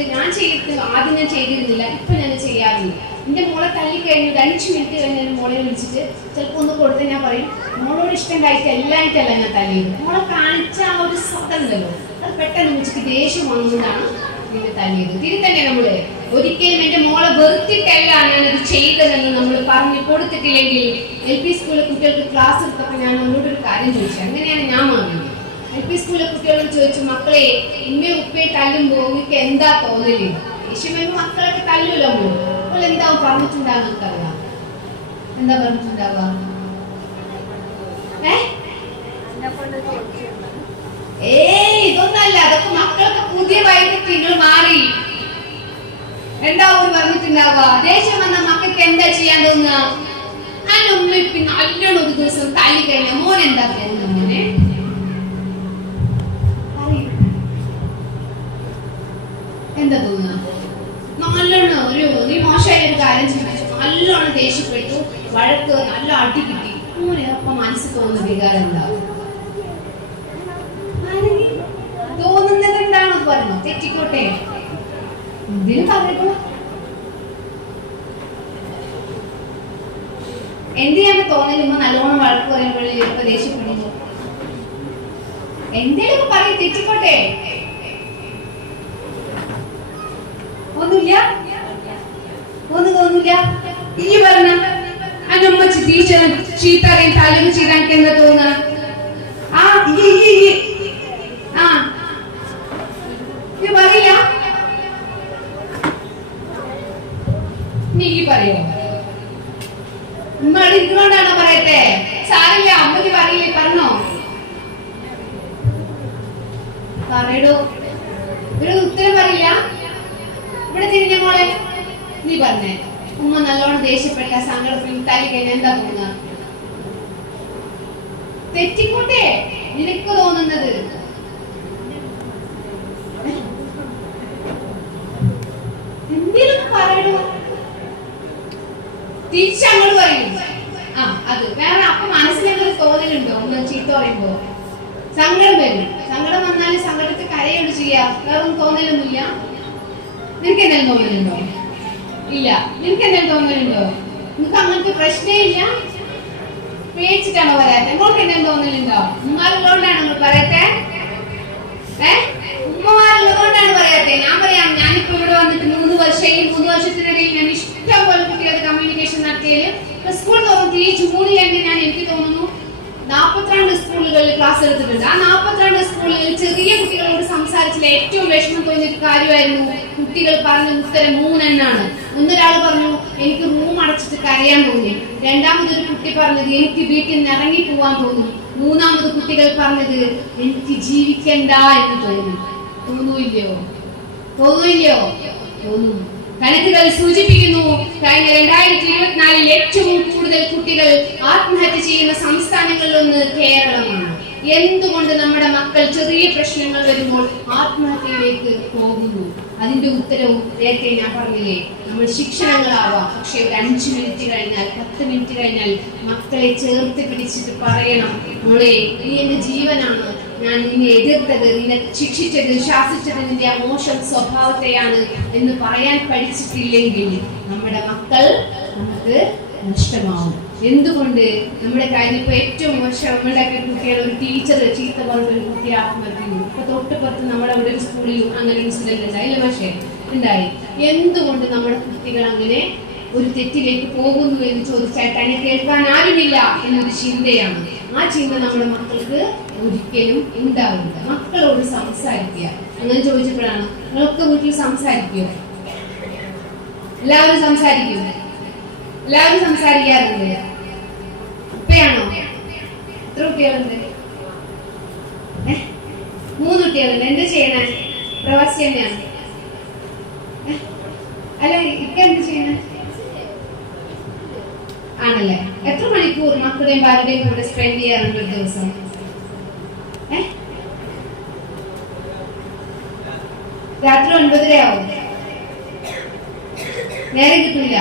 ആദ്യം ഞാൻ ചെയ്തിരുന്നില്ല, ഇപ്പൊ ഞാൻ ചെയ്യാറില്ല. എന്റെ മോളെ തല്ലിക്കഴിഞ്ഞു 5 മിനിറ്റ് കഴിഞ്ഞ മോളെ വിളിച്ചിട്ട് ചിലപ്പോ ഒന്ന് കൊടുത്ത് ഞാൻ പറയും, മോളോട് ഇഷ്ടം കഴിച്ച എല്ലായിട്ടല്ല ഞാൻ തല്ലിയത്. മോളെ കാണിച്ച ആ ഒരു സ്വതന്ത്രല്ലോ, അത് പെട്ടെന്ന് വിളിച്ചിട്ട് ദേഷ്യം വന്നതാണ് നിന്നെ തല്ലിയത്. തിരുത്തന്നെ നമ്മള് ഒരിക്കലും എന്റെ മോളെ വെറുത്തിട്ടല്ല ഞാനത് ചെയ്തതെന്ന് നമ്മൾ പറഞ്ഞു കൊടുത്തിട്ടില്ലെങ്കിൽ. LP സ്കൂളിലെ കുട്ടികൾക്ക് ക്ലാസ് എടുത്തപ്പോൾ ഞാൻ അവരോടൊരു കാര്യം ചോദിച്ചു. അങ്ങനെയാണ് ഞാൻ വാങ്ങിയത്. LP സ്കൂളിലെ കുട്ടികളോട് ചോദിച്ചു, മക്കളെ ഉമ്മയും ഉപ്പയും തല്ലുമ്പോ നിങ്ങൾക്ക് എന്താ തോന്നല്? ദേഷ്യം വരുമ്പോ മക്കളൊക്കെ തല്ലല്ലോ അപ്പോൾ എന്താവും പറഞ്ഞിട്ടുണ്ടാകുന്ന നമുക്കറിയാം. എന്താ പറഞ്ഞിട്ടുണ്ടാവുക? ഇതൊന്നല്ല, അതൊക്കെ മക്കളൊക്കെ പുതിയ വൈദ്യുതികൾ മാറി. എന്താവും പറഞ്ഞിട്ടുണ്ടാവുക? ദേഷ്യം വന്ന മക്കൾക്ക് എന്താ ചെയ്യാൻ തോന്നുക? അതിന്റെ ഉമ്മ ഇപ്പൊ നല്ലോണം ഒരു ദിവസം തല്ലി കഴിഞ്ഞ മോൻ എന്താ തോന്നുന്നു? മോനെ എന്താ തോന്നുക? നല്ലോണം നീ മോശമായ ഒരു കാര്യം ചിന്തിച്ചു, നല്ലോണം ദേഷ്യപ്പെട്ടു, വഴക്ക്, നല്ല അടി കിട്ടി, മോനെ അപ്പൊ മനസ്സിൽ തോന്നുന്ന വികാരം ഉണ്ടാവും. തോന്നുന്നത് എന്താണോ പറഞ്ഞോ, തെറ്റിക്കോട്ടെ, എന്തിനു പറയുന്നു? എന്തിനാണ് തോന്നലുമ്പോ നല്ലോണം വഴക്ക് പറയുമ്പോഴേ ദേഷ്യപ്പെടുമ്പോ എന്തേലും പറയും, തെറ്റിക്കോട്ടെ, ഒന്നുമില്ല, ഒന്നും തോന്നില്ല. ഈ പറഞ്ഞ അനുമ്മച്ച് ടീച്ചർ ചീത്തറിയും തലവ് ചെയ്താൻ എന്താ തോന്നുക? പറയില്ല, നീ പറയോ? ഉമ്മ ഇതുകൊണ്ടാണോ പറയട്ടെ? സാരില്ല, അമ്മക്ക് പറയില്ലേ, പറഞ്ഞോ, പറയടോ, ഒരു ഉത്തരം പറയില്ല. ഇവിടെ തിരിഞ്ഞ മോളെ, നീ പറഞ്ഞേ, ഉമ്മ നല്ലോണം ദേഷ്യപ്പെട്ട സങ്കടത്തിൽ തല്ലി കഴിഞ്ഞാൽ എന്താ തോന്നുക? തെറ്റിക്കോട്ടെ, നിനക്ക് തോന്നുന്നത്. എന്തിനൊക്കെ പറയണോ? തിരിച്ചങ്ങോട്ട് പറയും. അത് വേറെ. അപ്പൊ മനസ്സിലൊരു തോന്നലുണ്ടോ? ഉണ്ടോ? ചീത്ത പറയുമ്പോ സങ്കടം വരും. സങ്കടം വന്നാല് സങ്കടത്തിൽ കരയോട് ചെയ്യാ, വേറെ ഒന്നും തോന്നലൊന്നുമില്ല. നിനക്ക് എന്തെങ്കിലും തോന്നലുണ്ടോ? ഇല്ല. നിനക്ക് എന്തെങ്കിലും തോന്നലുണ്ടോ? നിനക്ക് അങ്ങനത്തെ പ്രശ്നേ ഇല്ല. പേടിച്ചിട്ടാണോ പറയാത്തെ? നിങ്ങൾക്ക് എന്തെങ്കിലും തോന്നലുണ്ടോ? ഉമ്മാരുള്ളതുകൊണ്ടാണ് നിങ്ങൾ പറയത്തെ? ഉമ്മമാരുള്ളതുകൊണ്ടാണ് പറയാത്തെ. ഞാൻ പറയാം, ഞാനിപ്പോ ഇവിടെ വന്നിട്ട് 3 വർഷം, ഈ 3 വർഷത്തിനിടയിൽ ഞാൻ ഇഷ്ടം പോലെ കുട്ടികളുടെ കമ്മ്യൂണിക്കേഷൻ നടത്തിയതിൽ സ്കൂൾ തോന്നുന്നു ഈ ജൂണിലെങ്കിൽ എനിക്ക് തോന്നുന്നു 42 സ്കൂളുകളിൽ ക്ലാസ് എടുത്തിട്ടുണ്ട്. ആ 42 സ്കൂളുകളിൽ ചെറിയ കുട്ടികളോട് സംസാരിച്ചില്ല ഏറ്റവും വിഷമം തോന്നിയ ഒരു കാര്യമായിരുന്നു കുട്ടികൾ പറഞ്ഞ ഉത്തരം 3 എണ്ണാണ്. ഒന്നൊരാൾ പറഞ്ഞു, എനിക്ക് റൂം അടച്ചിട്ട് കരയാൻ തോന്നി. രണ്ടാമതൊരു കുട്ടി പറഞ്ഞത്, എനിക്ക് വീട്ടിൽ നിന്ന് ഇറങ്ങി പോവാൻ തോന്നി. മൂന്നാമത് കുട്ടികൾ പറഞ്ഞത്, എനിക്ക് ജീവിക്കണ്ട എന്ന് തോന്നി. തോന്നൂല്ലയോ? തോന്നൂല്ലയോ? തോന്നുന്നു. കണക്കുകൾ സൂചിപ്പിക്കുന്നു, കഴിഞ്ഞ 2024 ഏറ്റവും കൂടുതൽ കുട്ടികൾ ആത്മഹത്യ ചെയ്യുന്ന സംസ്ഥാനങ്ങളിലൊന്ന് കേരളമാണ്. എന്തുകൊണ്ട് നമ്മുടെ മക്കൾ ചെറിയ പ്രശ്നങ്ങൾ വരുമ്പോൾ ആത്മഹത്യയിലേക്ക് പോകുന്നു? അതിന്റെ ഉത്തരവും നേരത്തെ ഞാൻ പറഞ്ഞില്ലേ, നമ്മൾ ശിക്ഷണങ്ങളാവാം, പക്ഷെ ഒരു 5 മിനിറ്റ് കഴിഞ്ഞാൽ 10 മിനിറ്റ് കഴിഞ്ഞാൽ മക്കളെ ചേർത്ത് പിടിച്ചിട്ട് പറയണം, മോളെ നീ എന്റെ ജീവനാണ്, ഞാൻ നിന്നെ എതിർത്തത്, നിന്നെ ശിക്ഷിച്ചത്, ശാസിച്ചത് നിന്റെ മോശം സ്വഭാവത്തെയാണ് എന്ന് പറയാൻ പഠിച്ചിട്ടില്ലെങ്കിൽ നമ്മുടെ മക്കൾ നമുക്ക് നഷ്ടമാവും. എന്തുകൊണ്ട്? നമ്മുടെ കാര്യം ഇപ്പൊ ഏറ്റവും മോശം നമ്മുടെ കുട്ടികൾ, ഒരു ടീച്ചർ ചീത്ത പറഞ്ഞൊരു കുട്ടി ആത്മഹത്യ ചെയ്തു. ഇപ്പൊ തൊട്ടുപുറത്ത് നമ്മുടെ അവിടെ ഒരു സ്കൂളിലും അങ്ങനെ ഇൻസിഡന്റ് ഉണ്ടായില്ല, പക്ഷേ ഉണ്ടായി. എന്തുകൊണ്ട് നമ്മുടെ കുട്ടികൾ അങ്ങനെ ഒരു തെറ്റിലേക്ക് പോകുന്നു എന്ന് ചോദിച്ചാൽ തന്നെ കേൾക്കാൻ ആരുമില്ല എന്നൊരു ചിന്തയാണ്. ആ ചിന്ത നമ്മുടെ മക്കൾക്ക് ഒരിക്കലും ഉണ്ടാവില്ല. മക്കളോട് സംസാരിക്കുക. അങ്ങനെ ചോദിച്ചപ്പോഴാണ്, നിങ്ങളൊക്കെ വീട്ടിൽ സംസാരിക്കുമോ? എല്ലാവരും സംസാരിക്കും. എല്ലാവരും സംസാരിക്കാറുണ്ട്. ഇപ്പയാണോ? എത്ര കുട്ടികളുണ്ട്? 3 കുട്ടികളുണ്ട്. എന്താ ചെയ്യണേ? പ്രവാസി തന്നെയാണ്. അല്ല, ഇക്ക എന്ത് ചെയ്യണേ? ആണല്ലേ. എത്ര മണിക്കൂർ മക്കളുടെയും ഭാര്യയുടെയും കൂടെ സ്പെൻഡ് ചെയ്യാറുണ്ട് ഒരു ദിവസം? രാത്രി 9:30 നേരെ കിട്ടില്ല.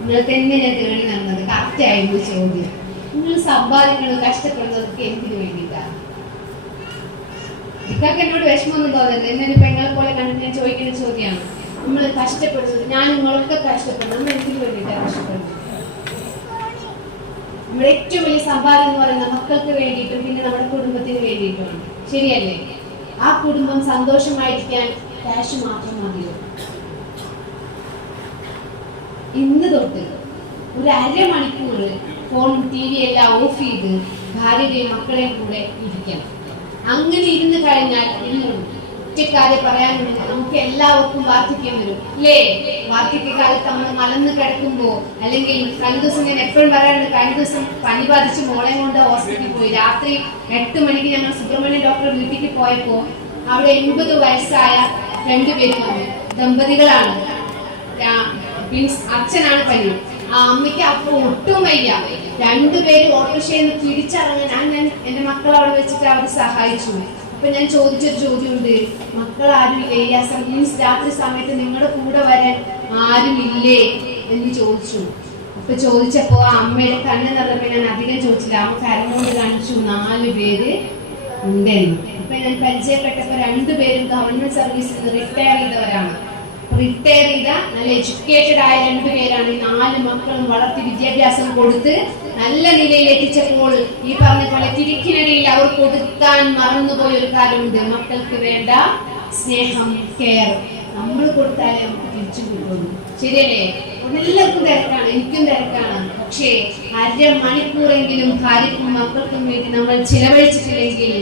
നിങ്ങൾ തന്നെ ഞാൻ തേടി നടന്നത് കറക്റ്റ് ആയിരുന്നു ചോദ്യം. നിങ്ങൾ സമ്പാദ്യങ്ങൾ കഷ്ടപ്പെടുന്നതൊക്കെ എന്തിനു വേണ്ടിയിട്ടാണ്? ഇതൊക്കെ എന്നോട് വിഷമമൊന്നും തോന്നരുത്. എന്നെ പെങ്ങളെ പോലെ കണ്ടിട്ട് ഞാൻ ചോദിക്കുന്ന ചോദ്യമാണ്. നമ്മൾ കഷ്ടപ്പെടുന്നത്, ഞാൻ നിങ്ങളൊക്കെ കഷ്ടപ്പെടുന്നത് നമ്മൾ എന്തിനു വേണ്ടിയിട്ടാണ് കഷ്ടപ്പെടുന്നത്? നമ്മുടെ ഏറ്റവും വലിയ സമ്പാദ്യം എന്ന് പറയുന്നത് മക്കൾക്ക് വേണ്ടിയിട്ടും പിന്നെ നമ്മുടെ കുടുംബത്തിന് വേണ്ടിയിട്ടുമാണ്. ശരിയല്ലേ? ആ കുടുംബം സന്തോഷമായിരിക്കാൻ ക്യാഷ് മാത്രം മതിയോ? ഇന്ന് തൊട്ട് ഒരു 1/2 മണിക്കൂർ ഫോണും TV എല്ലാം ഓഫ് ചെയ്ത് ഭാര്യയുടെയും മക്കളെയും കൂടെ ഇരിക്കണം. അങ്ങനെ ഇരുന്ന് കഴിഞ്ഞാൽ ഒറ്റക്കാരെ പറയാനുള്ളൂ. നമുക്ക് എല്ലാവർക്കും വാർദ്ധക്യം വരും അല്ലേ? വാർദ്ധക്യകാലത്ത് നമ്മൾ മലന്ന് കിടക്കുമ്പോ, അല്ലെങ്കിൽ കഴിഞ്ഞ ദിവസം ഞാൻ എപ്പോഴും പറയാറുണ്ട്, കഴിഞ്ഞ ദിവസം പനി ബാധിച്ച് മോളെ കൊണ്ട് ഹോസ്പിറ്റലിൽ പോയി. രാത്രി 8 മണിക്ക് ഞങ്ങൾ സുബ്രഹ്മണ്യ ഡോക്ടർ വീട്ടിലേക്ക് പോയപ്പോ അവിടെ 80 വയസ്സായ 2 പേര് വന്നു. ദമ്പതികളാണ്. മീൻസ് അച്ഛനാണ് പനി. ആ അമ്മയ്ക്ക് അപ്പൊ ഒട്ടും വയ്യ. 2 പേര് ഓട്ടോറിക്ഷയിൽ നിന്ന് തിരിച്ചിറങ്ങാൻ ഞാൻ എന്റെ മക്കളെ അവിടെ വെച്ചിട്ട് അവർ സഹായിച്ചു. അപ്പൊ ഞാൻ ചോദിച്ചൊരു ചോദ്യമുണ്ട്, മക്കൾ ആരും ഇല്ലേ? മീൻസ് രാത്രി സമയത്ത് നിങ്ങളുടെ കൂടെ വരാൻ ആരും ഇല്ലേ എന്ന് ചോദിച്ചു. അപ്പൊ ചോദിച്ചപ്പോ ആ അമ്മയുടെ കണ്ണ് നിറഞ്ഞപ്പോ ഞാൻ അധികം ചോദിച്ചില്ല. അമ്മ കരമോണ്ട് കാണിച്ചു 4 പേര് ഉണ്ടെന്ന്. അപ്പൊ ഞാൻ പരിചയപ്പെട്ടപ്പോ 2 പേരും ഗവൺമെന്റ് സർവീസിൽ നിന്ന് റിട്ടയർ ചെയ്തവരാണ്. റിട്ടയർ ചെയ്ത നല്ല എഡ്യൂക്കേറ്റഡ് ആയ 2 പേരാണ്. 4 മക്കളും വളർത്തി വിദ്യാഭ്യാസം കൊടുത്ത് നല്ല നിലയിൽ എത്തിച്ചപ്പോൾ ഈ പറഞ്ഞ പോലെ തിരിക്കിനിടയിൽ അവർ കൊടുക്കാൻ മറന്നുപോയ ഒരു കാര്യമുണ്ട്. മക്കൾക്ക് വേണ്ട സ്നേഹം, കെയർ നമ്മൾ കൊടുത്താലേ നമുക്ക് തിരിച്ചു കിട്ടുള്ളൂ. ശരിയല്ലേ? എല്ലാവർക്കും തിരക്കാണ്, എനിക്കും തിരക്കാണ്. പക്ഷേ 1/2 മണിക്കൂറെങ്കിലും ഭാര്യക്കും മക്കൾക്കും വേണ്ടി നമ്മൾ ചിലവഴിച്ചിട്ടില്ലെങ്കിൽ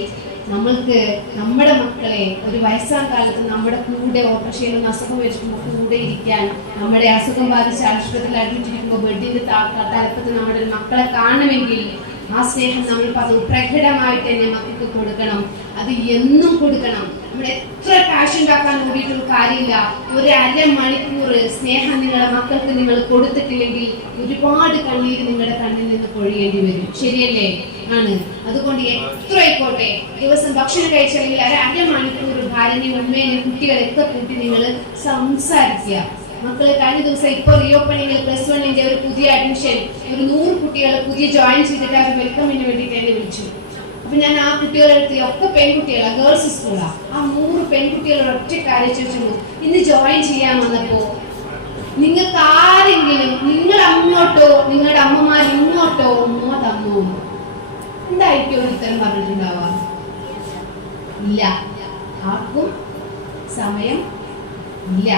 നമ്മൾക്ക് നമ്മുടെ മക്കളെ ഒരു വയസ്സാം കാലത്ത് നമ്മുടെ കൂടെ ഓട്ടോറിക്ഷയിൽ അസുഖം വരുമ്പോൾ കൂടെ ഇരിക്കാൻ, നമ്മുടെ അസുഖം ബാധിച്ച് ആശുപത്രിയിൽ അഡ്മിറ്റിരിക്കുമ്പോൾ ബെഡിന്റെ തലപ്പത്ത് നമ്മുടെ മക്കളെ കാണണമെങ്കിൽ ആ സ്നേഹം നമ്മൾ പ്രകടമായിട്ട് തന്നെ മക്കൾക്ക് കൊടുക്കണം. അത് എന്നും കൊടുക്കണം. നമ്മൾ എത്ര കാശ് ഉണ്ടാക്കാൻ കൂടിയിട്ടുള്ള കാര്യമില്ല. ഒരു 1/2 മണിക്കൂർ സ്നേഹം നിങ്ങളുടെ മക്കൾക്ക് നിങ്ങൾ കൊടുത്തിട്ടില്ലെങ്കിൽ ഒരുപാട് കണ്ണീര് നിങ്ങളുടെ കണ്ണിൽ നിന്ന് പൊഴിയേണ്ടി വരും. ശരിയല്ലേ? ആണ്. അതുകൊണ്ട് എത്ര ആയിക്കോട്ടെ, ദിവസം ഭക്ഷണം കഴിച്ചില്ലെങ്കിൽ 1/2 മണിക്കൂർ ഭാര്യനെയും ഉമ്മേനെയും കുട്ടികളെയൊക്കെ കൂട്ടി നിങ്ങൾ സംസാരിക്കുക. മക്കള് കഴിഞ്ഞ ദിവസം ഇപ്പൊ റീഓപ്പണിംഗിൽ +1 ഒരു പുതിയ അഡ്മിഷൻ, ഒരു 100 കുട്ടികൾ പുതിയ ജോയിൻ ചെയ്തിട്ട് അവർ വെൽക്കമിന് വേണ്ടിയിട്ട് എന്നെ വിളിച്ചു. അപ്പൊ ഞാൻ ആ കുട്ടികളെടുത്ത്, ഒക്കെ പെൺകുട്ടികളാ, ഗേൾസ് സ്കൂളാ, ആ 100 പെൺകുട്ടികളോട് ഒറ്റ കാര്യം ചോദിച്ചു. ഇന്ന് ജോയിൻ ചെയ്യാൻ വന്നപ്പോ നിങ്ങൾക്ക് ആരെങ്കിലും നിങ്ങൾ അങ്ങോട്ടോ നിങ്ങളുടെ അമ്മമാർ ഇങ്ങോട്ടോ ഉമ്മ തന്നോ? എന്തായിരിക്കും ഒരു ഉത്തരം പറഞ്ഞിട്ടുണ്ടാവാ? ഇല്ല. ആർക്കും സമയം ഇല്ല.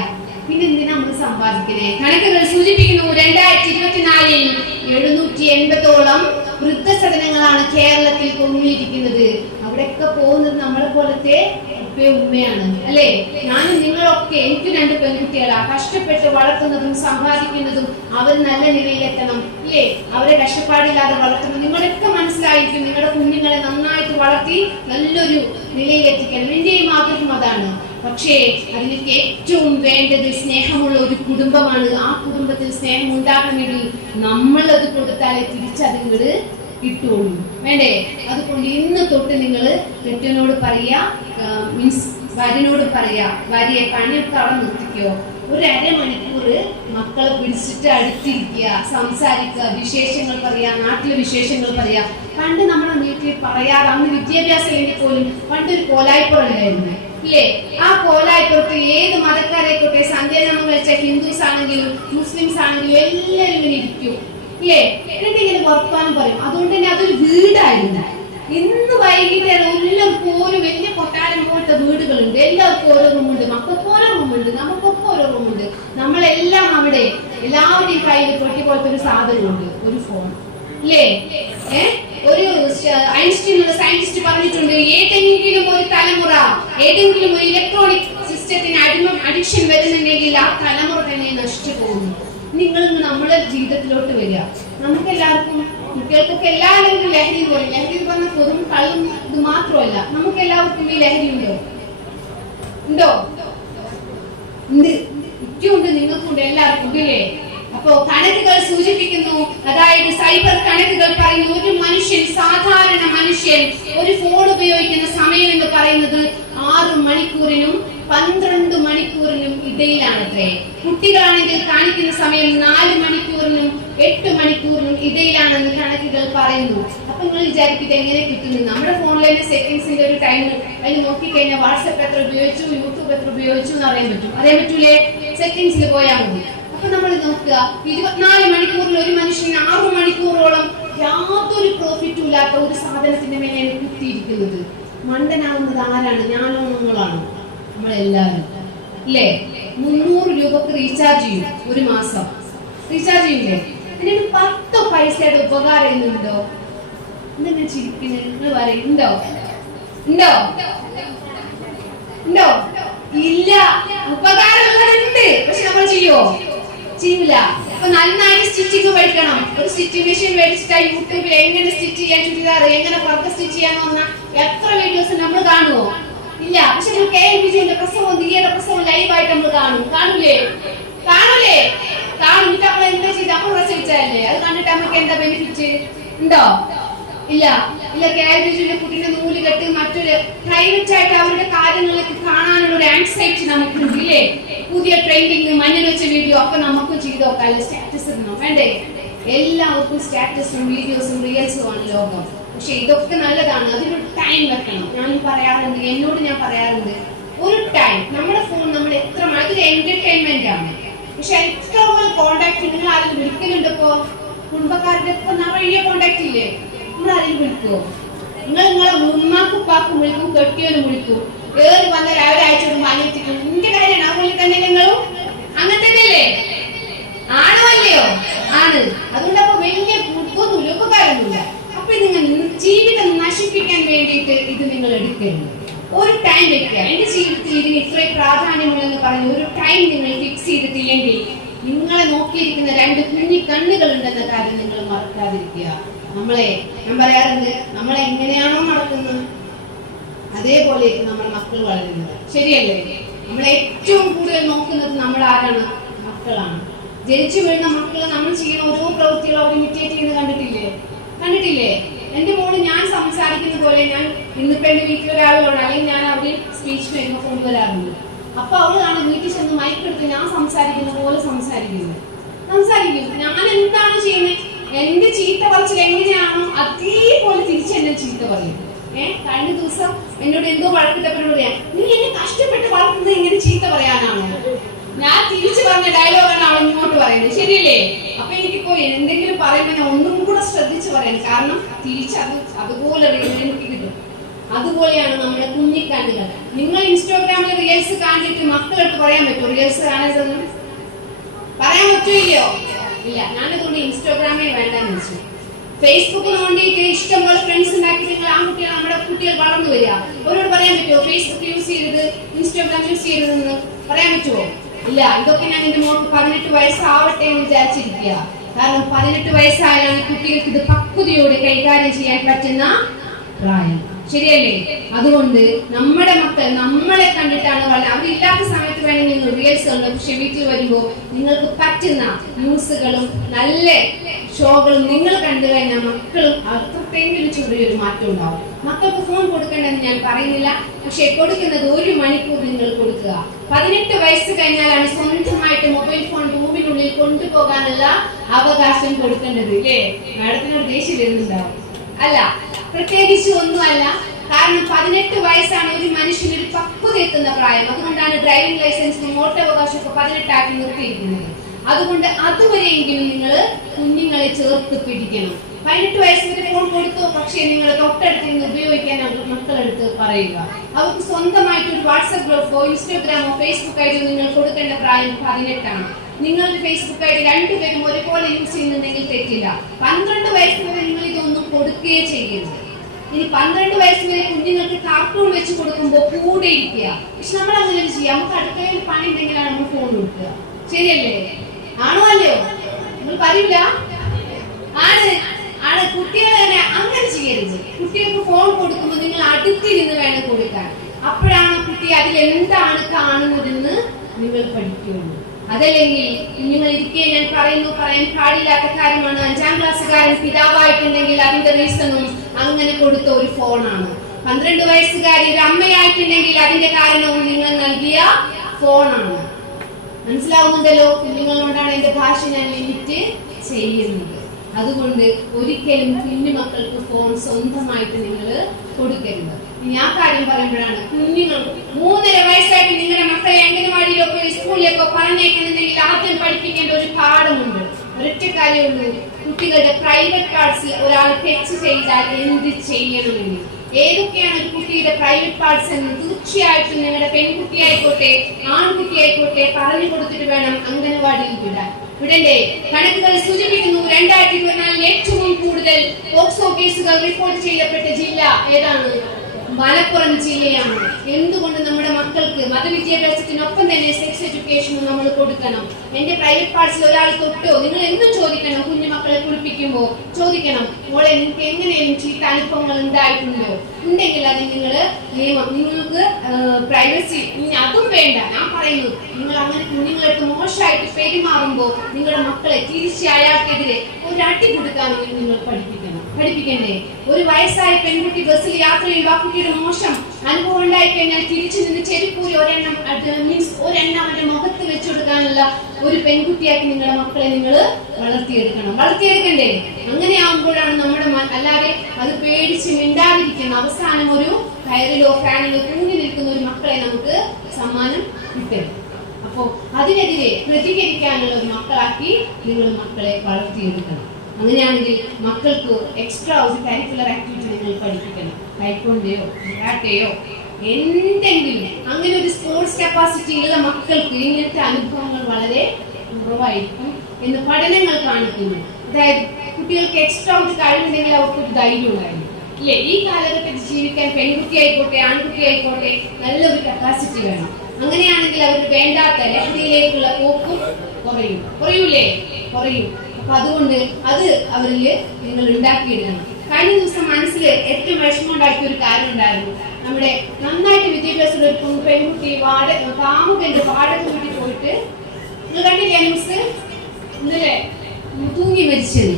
പിന്നെ എന്തിനാ നമ്മൾ സമ്പാദിക്കണേ? കണക്കുകൾ സൂചിപ്പിക്കുന്നു 2024 780ഓളം വൃദ്ധസദനങ്ങളാണ് കേരളത്തിൽ പൊങ്ങിയിരിക്കുന്നത്. അവിടെയൊക്കെ പോകുന്നത് നമ്മളെ പോലത്തെ ഉമ്മയാണ് അല്ലേ? ഞാനും നിങ്ങളൊക്കെ, എനിക്ക് 2 പെൺകുട്ടികളാ, കഷ്ടപ്പെട്ട് വളർത്തുന്നതും സമ്പാദിക്കുന്നതും അവർ നല്ല നിലയിലെത്തണം ഇല്ലേ? അവരെ കഷ്ടപ്പാടില്ലാതെ വളർത്തണം. നിങ്ങളൊക്കെ മനസ്സിലായിരിക്കും, നിങ്ങളുടെ കുഞ്ഞുങ്ങളെ നന്നായിട്ട് വളർത്തി നല്ലൊരു നിലയിലെത്തിക്കണം. എന്റെയും ആഗ്രഹം അതാണ്. പക്ഷേ അതിനൊക്കെ ഏറ്റവും വേണ്ടത് സ്നേഹമുള്ള ഒരു കുടുംബമാണ്. ആ കുടുംബത്തിൽ സ്നേഹം ഉണ്ടാകണമെങ്കിൽ നമ്മൾ അത് കൊടുത്താലേ തിരിച്ചത് കിട്ടുള്ളൂ. വേണ്ടേ? അതുകൊണ്ട് ഇന്ന് തൊട്ട് നിങ്ങൾ കെട്ടിയനോട് പറയാ, മീൻസ് ഭാര്യനോട് പറയാ, ഭാര്യയെ പണിയൊക്കെ അവിടെ നിർത്തിക്കോ. ഒരു 1/2 മണിക്കൂർ മക്കളെ പിടിച്ചിട്ട് അടുത്തിരിക്കുക, സംസാരിക്കുക, വിശേഷങ്ങൾ പറയാ, നാട്ടിലെ വിശേഷങ്ങൾ പറയാ. പണ്ട് നമ്മുടെ വീട്ടിൽ പറയാതെ, അന്ന് വിദ്യാഭ്യാസം ഇല്ലെങ്കിൽ പോലും പണ്ടൊരു കോലായിപ്പുറം ഉണ്ടായിരുന്നു ഇല്ലേ? ആ കോലായിപ്പുറത്ത് ഏത് മതക്കാരായിക്കോട്ടെ, സന്ധ്യാനാമം കഴിച്ച ഹിന്ദുസ് ആണെങ്കിലും മുസ്ലിംസ് ആണെങ്കിലും എല്ലാവരും ഇങ്ങനെ ഇരിക്കും ഇല്ലേ? എന്നിട്ട് ഇങ്ങനെ വർത്താനം പറയും. അതുകൊണ്ട് തന്നെ അതൊരു വീടായിരുന്നു. ഇന്ന് വൈകിട്ട് എല്ലാവർക്കും ഓരോ വലിയ കൊട്ടാരം പോലത്തെ വീടുകളുണ്ട്. എല്ലാവർക്കും ഓരോ റൂമുണ്ട്, മക്കൾക്ക് ഓരോ റൂമുണ്ട്, നമുക്കൊക്കെ ഓരോ റൂമുണ്ട്. നമ്മളെല്ലാം അവിടെ എല്ലാവരുടെയും കയ്യിൽ പൊട്ടി പോലത്തെ ഒരു സാധനമുണ്ട്, ഒരു ഫോൺ ഇല്ലേ? ഒരു ഐൻസ്റ്റീൻ എന്ന സയന്റിസ്റ്റ് പറഞ്ഞിട്ടുണ്ട്, ഏതെങ്കിലും ഒരു തലമുറ ഏതെങ്കിലും ഒരു ഇലക്ട്രോണിക് സിസ്റ്റത്തിന് അഡിക്ഷൻ വരുന്നുണ്ടെങ്കിൽ ആ തലമുറ തന്നെ നശിച്ചു പോകുന്നു. നിങ്ങൾ നമ്മളെ ജീവിതത്തിലോട്ട് വരിക. നമുക്ക് എല്ലാവർക്കും, കുട്ടികൾക്കൊക്കെ എല്ലാവരും ലഹരി പോലെ, ലഹരി പറഞ്ഞ വെറും കള്ളും ഇത് മാത്രമല്ല, നമുക്ക് എല്ലാവർക്കും ഈ ലഹരി ഉണ്ടോ? ഉണ്ട്. എനിക്കുണ്ട്, നിങ്ങൾക്കുണ്ട്, എല്ലാവർക്കും ഇല്ലേ? അപ്പോ കണക്കുകൾ സൂചിപ്പിക്കുന്നു, അതായത് സൈബർ കണക്കുകൾ പറയുന്നു, ഒരു മനുഷ്യൻ, സാധാരണ മനുഷ്യൻ ഒരു ഫോൺ ഉപയോഗിക്കുന്ന സമയം എന്ന് പറയുന്നത് 6 മണിക്കൂറിനും 12 മണിക്കൂറിനും ഇടയിലാണത്രേ. കുട്ടികളാണെങ്കിൽ കാണിക്കുന്ന സമയം 4 മണിക്കൂറിനും 8 മണിക്കൂറിനും ഇടയിലാണെന്ന് കണക്കുകൾ പറയുന്നു. അപ്പൊ നിങ്ങൾ വിചാരിക്കുന്നത് എങ്ങനെ കിട്ടുന്നു? നമ്മുടെ ഫോണിലെ സെറ്റിംഗ്സിന്റെ ഒരു ടൈം അതിൽ നോക്കിക്കഴിഞ്ഞാൽ വാട്സ്ആപ്പ് എത്ര ഉപയോഗിച്ചു, യൂട്യൂബ് എത്ര ഉപയോഗിച്ചു എന്ന് അറിയാൻ പറ്റും. അറിയാൻ പറ്റൂലേ? സെറ്റിംഗ്സിൽ പോയാൽ മതി. അപ്പൊ നമ്മൾ നോക്കുക, 24 മണിക്കൂറിൽ ഒരു മനുഷ്യന് 6 മണിക്കൂറോളം യാതൊരു പ്രോഫിറ്റും ഇല്ലാത്ത ഒരു സാധനത്തിന്റെ മേലെയാണ് കുത്തിയിരിക്കുന്നത്. മണ്ടനാവുന്നത് ആരാണ്? ഞാനോ നിങ്ങളാണോ? നമ്മളെല്ലാവരും ഇല്ലേ? 300 രൂപക്ക് റീചാർജ് ചെയ്യും ഒരു മാസം. റീചാർജ് ചെയ്യൂലേ? എന്നിട്ട് 10 പൈസയുടെ ഉപകാരം ഇന്നുണ്ടോ? എന്തെങ്കിലും ചിരിക്കുന്നത് നിങ്ങൾ പറയും, ഉണ്ടോ? ഉണ്ടോ? ഇല്ല. ഉപകാരമുള്ളതുണ്ട്, പക്ഷെ നമ്മൾ ചെയ്യൂല. അപ്പൊ നന്നായിട്ട് സ്റ്റിച്ചിങ് പഠിക്കണം. ഒരു സ്റ്റിച്ചിങ് മെഷീൻ മേടിച്ചിട്ട് യൂട്യൂബിൽ എങ്ങനെ സ്റ്റിച്ച് ചെയ്യാൻ, ചുരിദാർ എങ്ങനെ ഫ്രോക്ക് സ്റ്റിച്ച് ചെയ്യാന്ന് പറഞ്ഞാൽ എത്ര വീഡിയോസ് നമ്മൾ കാണുമോ? ഇല്ല. പക്ഷെ നമ്മൾ KL ബിജുവിന്റെ പ്രസവവും ദിയയുടെ പ്രസവവും ലൈവായിട്ട് നമ്മൾ കാണൂലേ? എന്നിട്ട് നമ്മൾ എന്താ ചെയ്ത് നമ്മൾ പ്രസവിച്ചതല്ലേ? അത് കണ്ടിട്ട് നമുക്ക് എന്താ ബെനിഫിറ്റ് ഉണ്ടോ? ഇല്ല. KL ബിജുവിന്റെ കുട്ടിന്റെ നൂല് കെട്ട് മറ്റൊരു പ്രൈവറ്റ് ആയിട്ട് അവരുടെ കാര്യങ്ങളിലേക്ക് കാണാനുള്ള ഒരു ആൻസൈറ്റി നമുക്കുണ്ട് ഇല്ലേ? പുതിയ ട്രെൻഡിങ്, മഞ്ഞൾ വെച്ച വീഡിയോ ഒക്കെ നമുക്കും ചെയ്ത് നോക്കാല്ലേ? സ്റ്റാറ്റസ് ഇടണം വേണ്ടേ? എല്ലാവർക്കും സ്റ്റാറ്റസും വീഡിയോസും റീൽസും ആണ് ലോകം. പക്ഷെ ഇതൊക്കെ നല്ലതാണ്, അതിനൊരു ടൈം വെക്കണം. ഞാൻ പറയാറുണ്ട് ഒരു ടൈം. നമ്മുടെ ഫോൺ നമ്മൾ എത്ര അതൊരു എന്റർടൈൻമെന്റ് ആണ്. പക്ഷെ എത്ര കോണ്ടാക്ട് നിങ്ങൾ ആരും വിളിക്കലുണ്ട്? ഇപ്പോ കുടുംബക്കാരുടെ ഇപ്പൊ നിറയെ കോണ്ടാക്ട് ഇല്ലേ? നമ്മൾ ആരെയും വിളിക്കുവോ? നിങ്ങളെ ഉമ്മാക്കും ഉപ്പാക്കും വിളിക്കും, കെട്ടിയോനും വിളിക്കും. ഏറി വന്ന ഒരാഴ്ച അനിയത്തിക്കും നിന്റെ കാര്യമാണ്. അതുപോലെ തന്നെ നിങ്ങളും അങ്ങനെ തന്നെയല്ലേ? ആണോ അല്ലയോ? ആണ്. അതുകൊണ്ട് അപ്പൊ വലിയ കുടുംബമൊന്നുമില്ല, ഉപകാരമൊന്നുമില്ല. അപ്പൊ നിങ്ങൾ ജീവിതം നശിപ്പിക്കാൻ വേണ്ടിയിട്ട് ഇത് നിങ്ങൾ എടുക്കരുത്. ഒരു ടൈം വെക്കുക. എന്റെ ജീവിതത്തിൽ ഇതിന് ഇത്രയും പ്രാധാന്യമുള്ളെന്ന് പറഞ്ഞ് ഒരു ടൈം നിങ്ങൾ ഫിക്സ് ചെയ്തിട്ടില്ലെങ്കിൽ നിങ്ങളെ നോക്കിയിരിക്കുന്ന രണ്ട് കുഞ്ഞി കണ്ണുകൾ ഉണ്ടെന്ന കാര്യം നിങ്ങൾ മറക്കാതിരിക്കുക. ഞാൻ പറയാറുണ്ട്, നമ്മളെ എങ്ങനെയാണോ നടക്കുന്നത് അതേപോലെ നമ്മുടെ മക്കൾ വളരുന്നത്. ശരിയല്ലേ? നമ്മളെ ഏറ്റവും കൂടുതൽ നോക്കുന്നത് നമ്മൾ ആരാണ്? മക്കളാണ്. ജനിച്ചു വീഴുന്ന മക്കൾ നമ്മൾ ചെയ്യുന്ന ഓരോ പ്രവൃത്തികളും അവർ ഇമിറ്റേറ്റ് ചെയ്യുന്നത് കണ്ടിട്ടില്ലേ? എന്റെ മോള് ഞാൻ സംസാരിക്കുന്ന പോലെ, ഞാൻ ഇന്നിപ്പോ എന്റെ വീട്ടിൽ ഒരാളുണ്ട്, അല്ലെങ്കിൽ ഞാൻ അവിടെ സ്പീച്ച് വരുമ്പോൾ കൊണ്ടുവരാറുണ്ട്. അപ്പൊ അവളാണ് വീട്ടിൽ ചെന്ന് മൈക്കെടുത്ത് ഞാൻ സംസാരിക്കുന്ന പോലെ സംസാരിക്കും. ഞാൻ എന്താണ് ചെയ്യുന്നത്? എന്റെ ചീത്ത പറച്ചിൽ എങ്ങനെയാണോ അതേപോലെ തിരിച്ചെന്നെ ചീത്ത പറയും. കഴിഞ്ഞ ദിവസം എന്നോട് എന്തോ വഴക്കിട്ടപ്പോഴും പറയാം, നീ എന്നെ കഷ്ടപ്പെട്ട് വളർത്തുന്നത് ഇങ്ങനെ ചീത്ത പറയാനാണോ? ഞാൻ തിരിച്ചു പറഞ്ഞ ഡയലോഗാണ് അവൾ ഇങ്ങോട്ട് പറയുന്നത്. ശരിയല്ലേ? അപ്പൊ എനിക്കിപ്പോ എന്തെങ്കിലും പറയുമ്പോൾ ഞാൻ ഒന്നും കൂടെ ശ്രദ്ധിച്ചു പറയാൻ, കാരണം അതുപോലെ എനിക്ക് കിട്ടും. അതുപോലെയാണ് നമ്മുടെ കുഞ്ഞിക്കണ്ണുകൾ. നിങ്ങൾ ഇൻസ്റ്റാഗ്രാമിൽ റീൽസ് കണ്ടിട്ട് മക്കളെടുത്ത് പറയാൻ പറ്റുമോ റീൽസ് കാണരുതെന്ന്? പറയാൻ പറ്റുമല്ലോ? ഇല്ല. ഞാനതുകൊണ്ട് ഇൻസ്റ്റാഗ്രാമേ വേണ്ടെന്ന് വെച്ചു. ഫേസ്ബുക്ക് നോണ്ടിയിട്ട് ഇഷ്ടംപോലെ ഫ്രണ്ട്സ് ഉണ്ടാക്കി നിങ്ങൾ ആൺകുട്ടികൾ, നമ്മുടെ കുട്ടികൾ വളർന്നു വരിക. അവരോട് പറയാൻ പറ്റുമോ ഫേസ്ബുക്ക് യൂസ് ചെയ്യരുത്, ഇൻസ്റ്റാഗ്രാം യൂസ് ചെയ്യരുതെന്ന് പറയാൻ പറ്റുമോ? ഇല്ല. ഇതൊക്കെ ഞാൻ എന്റെ മോൾക്ക് 18 വയസ്സാവട്ടെ എന്ന് വിചാരിച്ചിരിക്കുക. കാരണം 18 വയസ്സായാണ് കുട്ടികൾക്ക് ഇത് പക്വതയോടെ കൈകാര്യം ചെയ്യാൻ പറ്റുന്ന പ്രായം. ശരിയല്ലേ? അതുകൊണ്ട് നമ്മുടെ മക്കൾ നമ്മളെ കണ്ടിട്ടാണ് വളരെ, അവരില്ലാത്ത സമയത്ത് വേണമെങ്കിൽ നിങ്ങൾ റീൽസ് ഉണ്ട്, പക്ഷെ വീട്ടിൽ വരുമ്പോൾ നിങ്ങൾക്ക് പറ്റുന്ന ന്യൂസുകളും നല്ല ഷോകളും നിങ്ങൾ കണ്ടു കഴിഞ്ഞാൽ മക്കളും അത്രയെങ്കിലും ചെറിയൊരു മാറ്റം ഉണ്ടാവും. മക്കൾക്ക് ഫോൺ കൊടുക്കേണ്ടെന്ന് ഞാൻ പറയുന്നില്ല, പക്ഷെ കൊടുക്കുന്നത് 1 മണിക്കൂർ നിങ്ങൾ കൊടുക്കുക. 18 വയസ്സ് കഴിഞ്ഞാലാണ് സ്വന്തമായിട്ട് മൊബൈൽ ഫോൺ റൂമിനുള്ളിൽ കൊണ്ടുപോകാനുള്ള അവകാശം കൊടുക്കേണ്ടത്. ഇല്ലേ? മാഡത്തിനോട് ദേഷ്യം വരുന്നുണ്ടാവും. അല്ല, പ്രത്യേകിച്ച് ഒന്നുമല്ല. കാരണം 18 വയസ്സാണ് ഒരു മനുഷ്യന് ഒരു പക്വത എത്തുന്ന പ്രായം. അതുകൊണ്ടാണ് ഡ്രൈവിംഗ് ലൈസൻസിനും വോട്ടവകാശമൊക്കെ 18 ആക്കി നിർത്തിയിരിക്കുന്നത്. അതുകൊണ്ട് അതുവരെയെങ്കിലും നിങ്ങൾ കുഞ്ഞുങ്ങളെ ചേർത്ത് പിടിക്കണം. 18 വയസ്സ് വരെ ഫോൺ കൊടുത്തു, പക്ഷേ നിങ്ങൾ തൊട്ടടുത്ത് നിന്ന് ഉപയോഗിക്കാൻ മക്കളെടുത്ത് പറയുക. അവർക്ക് സ്വന്തമായിട്ട് ഒരു വാട്സ്ആപ്പ് ഗ്രൂപ്പോ ഇൻസ്റ്റാഗ്രാമോ ഫേസ്ബുക്ക് ഐഡിയോ നിങ്ങൾ കൊടുക്കേണ്ട പ്രായം 18 ആണ്. നിങ്ങളുടെ ഫേസ്ബുക്ക് ഐഡി രണ്ടുപേരും ഒരുപോലെ യൂസ് ചെയ്യുന്നുണ്ടെങ്കിൽ തെറ്റില്ല. 12 വയസ്സ് വരെ നിങ്ങൾ ഇതൊന്നും കൊടുക്കുകയേ ചെയ്യരുത്. ഇനി 12 വയസ്സ് വരെ കുഞ്ഞുങ്ങൾക്ക് കാർട്ടൂൺ വെച്ച് കൊടുക്കുമ്പോൾ കൂടെ ഇരിക്കുക. പക്ഷെ നമ്മൾ അങ്ങനെ ചെയ്യാം. നമുക്ക് അടുക്കളയിൽ പണി ഉണ്ടെങ്കിലാണ് നമ്മൾ ഫോൺ കൊടുക്കുക. ശരിയല്ലേ? ആണോ അല്ലയോ? നിങ്ങൾ പറയില്ല? ആണ്. കുട്ടികളെ അങ്ങനെ ചെയ്യരുത്. കുട്ടികൾക്ക് ഫോൺ കൊടുക്കുമ്പോൾ നിങ്ങൾ അടുത്തിരുന്ന് വേണം കൊടുക്കാൻ. അപ്പോഴാണ് കുട്ടി അതിൽ എന്താണ് കാണുന്നതെന്ന് നിങ്ങൾ പഠിക്കുകയുള്ളൂ. അതല്ലെങ്കിൽ നിങ്ങൾ ഇരിക്കെ ഞാൻ പറയാൻ പാടില്ലാത്ത കാര്യമാണ്. 5ാം ക്ലാസ്സുകാരൻ പിതാവായിട്ടുണ്ടെങ്കിൽ അതിന്റെ റീസണും അങ്ങനെ കൊടുത്ത ഒരു ഫോണാണ്. 12 വയസ്സുകാരി ഒരു അമ്മയായിട്ടുണ്ടെങ്കിൽ അതിന്റെ കാരണവും നിങ്ങൾ നൽകിയ ഫോണാണ്. മനസ്സിലാവുന്നുണ്ടല്ലോ? കുഞ്ഞുങ്ങളോടാണ് എന്റെ ഭാഷ ഞാൻ ലിമിറ്റ് ചെയ്യുന്നത്. അതുകൊണ്ട് ഒരിക്കലും കുഞ്ഞുമക്കൾക്ക് ഫോൺ സ്വന്തമായിട്ട് നിങ്ങൾ കൊടുക്കരുത്. ഞാൻ കാര്യം പറയുമ്പോഴാണ് കുഞ്ഞുങ്ങൾ 3.5 വയസ്സായിട്ട് നിങ്ങളുടെ മക്കളെ അംഗനവാടിയിലൊക്കെ സ്കൂളിലൊക്കെ പറഞ്ഞേക്കുന്നുണ്ടെങ്കിൽ ആദ്യം പഠിപ്പിക്കേണ്ട ഒരു പാഠമുണ്ട്. ഒരൊറ്റ കാര്യമുള്ളൂ, കുട്ടികളുടെ പ്രൈവറ്റ് പാർട്സിൽ ഒരാൾ ടച്ച് ചെയ്താൽ എന്ത് ചെയ്യണമെന്ന്. ഏതൊക്കെയാണ് ഒരു കുട്ടിയുടെ പ്രൈവറ്റ് പാർട്സ് എന്ന് തീർച്ചയായിട്ടും നിങ്ങളുടെ പെൺകുട്ടിയായിക്കോട്ടെ ആൺകുട്ടിയായിക്കോട്ടെ പറഞ്ഞു കൊടുത്തിട്ട് വേണം അംഗനവാടിയിൽ വിടണ്ടേ. കണക്കുകൾ സൂചിപ്പിക്കുന്നു 2024 ഏറ്റവും കൂടുതൽ പോക്സോ കേസുകൾ റിപ്പോർട്ട് ചെയ്യപ്പെട്ട ജില്ല ഏതാണ്? മലപ്പുറം ജില്ലയാണ്. എന്തുകൊണ്ട് നമ്മുടെ മക്കൾക്ക് മതവിദ്യാഭ്യാസത്തിനൊപ്പം തന്നെ സെക്സ് എഡ്യൂക്കേഷനും നമ്മൾ കൊടുക്കണം. എന്റെ പ്രൈവറ്റ് പാർട്സിൽ ഒരാൾ തൊട്ടോ നിങ്ങൾ എന്നും ചോദിക്കണം, കുഞ്ഞു മക്കളെ കുളിപ്പിക്കുമ്പോ ചോദിക്കണം, മോളെ നിങ്ങൾക്ക് എങ്ങനെയും ചീത്ത അനുഭവങ്ങൾ ഉണ്ടായിട്ടുണ്ടോ? ഉണ്ടെങ്കിൽ അത് നിങ്ങൾക്ക് പ്രൈവസി അതും വേണ്ട. ഞാൻ പറയുന്നു, നിങ്ങൾ അങ്ങനെ കുഞ്ഞുങ്ങൾക്ക് മോശമായിട്ട് പെരുമാറുമ്പോൾ നിങ്ങളുടെ മക്കളെ തിരിച്ച് അയാൾക്കെതിരെ ഒരു അടി കൊടുക്കാമെങ്കിൽ നിങ്ങൾ പഠിപ്പിക്കണ്ടേ? ഒരു വയസ്സായ പെൺകുട്ടി ബസ്സിൽ യാത്ര ചെയ്യുമ്പോൾ ആ കുട്ടിയുടെ മോശം അനുഭവം ഉണ്ടായിക്കഴിഞ്ഞാൽ തിരിച്ചു നിന്ന് ചെരുപ്പൂരി ഒരെണ്ണം അവന്റെ മുഖത്ത് വെച്ചു കൊടുക്കാനുള്ള ഒരു പെൺകുട്ടിയാക്കി നിങ്ങളുടെ മക്കളെ നിങ്ങൾ വളർത്തിയെടുക്കണ്ടേ? അങ്ങനെയാകുമ്പോഴാണ് നമ്മുടെ അല്ലാതെ അത് പേടിച്ച് മിണ്ടാതിരിക്കുന്ന അവസാനം ഒരു കയറിലോ ഫാനിലോ തൂങ്ങി നിൽക്കുന്ന ഒരു മക്കളെ നമുക്ക് സമ്മാനം കിട്ടരുത്. അപ്പോ അതിനെതിരെ പ്രതികരിക്കാനുള്ള ഒരു മക്കളാക്കി നിങ്ങൾ മക്കളെ വളർത്തിയെടുക്കണം. അങ്ങനെയാണെങ്കിൽ മക്കൾക്ക് എക്സ്ട്രാ ഒരു കരിക്കുലർ ആക്ടിവിറ്റി നിങ്ങൾ പഠിപ്പിക്കണം. ടൈക്കോണ്ടയോ കരാട്ടയോ എന്തെങ്കിലും അങ്ങനെ ഒരു സ്പോർട്സ് കപ്പാസിറ്റി ഉള്ള മക്കൾക്ക് ഇങ്ങനത്തെ അനുഭവങ്ങൾ വളരെ കുറവായിരിക്കും എന്ന് പഠനങ്ങൾ കാണിക്കുന്നു. അതായത് കുട്ടികൾക്ക് എക്സ്ട്രാ ഒരു കഴിവുണ്ടെങ്കിൽ അവർക്ക് ഒരു ധൈര്യം ഉണ്ടായിരുന്നു. ഇല്ലേ, ഈ കാലഘട്ടത്തിൽ ജീവിക്കാൻ പെൺകുട്ടി ആയിക്കോട്ടെ ആൺകുട്ടി ആയിക്കോട്ടെ നല്ലൊരു കപ്പാസിറ്റി വേണം. അങ്ങനെയാണെങ്കിൽ അവർക്ക് വേണ്ടാത്ത ലഹരിയിലേക്കുള്ള പോക്കും കുറയും. അപ്പൊ അതുകൊണ്ട് അത് അവരില് നിങ്ങൾ ഉണ്ടാക്കിയിടണം. കഴിഞ്ഞ ദിവസം മനസ്സിൽ ഏറ്റവും വിഷമം ഉണ്ടാക്കിയ ഒരു കാര്യം ഉണ്ടായിരുന്നു. നമ്മുടെ നന്നായിട്ട് വിദ്യാഭ്യാസം ഒരു പെൺകുട്ടി കാമുകന്റെ വാടക വീട്ടിൽ പോയിട്ട്, നിങ്ങൾ കണ്ടില്ലേ ന്യൂസ്? ഇന്നലെ തൂങ്ങി മരിച്ചത്.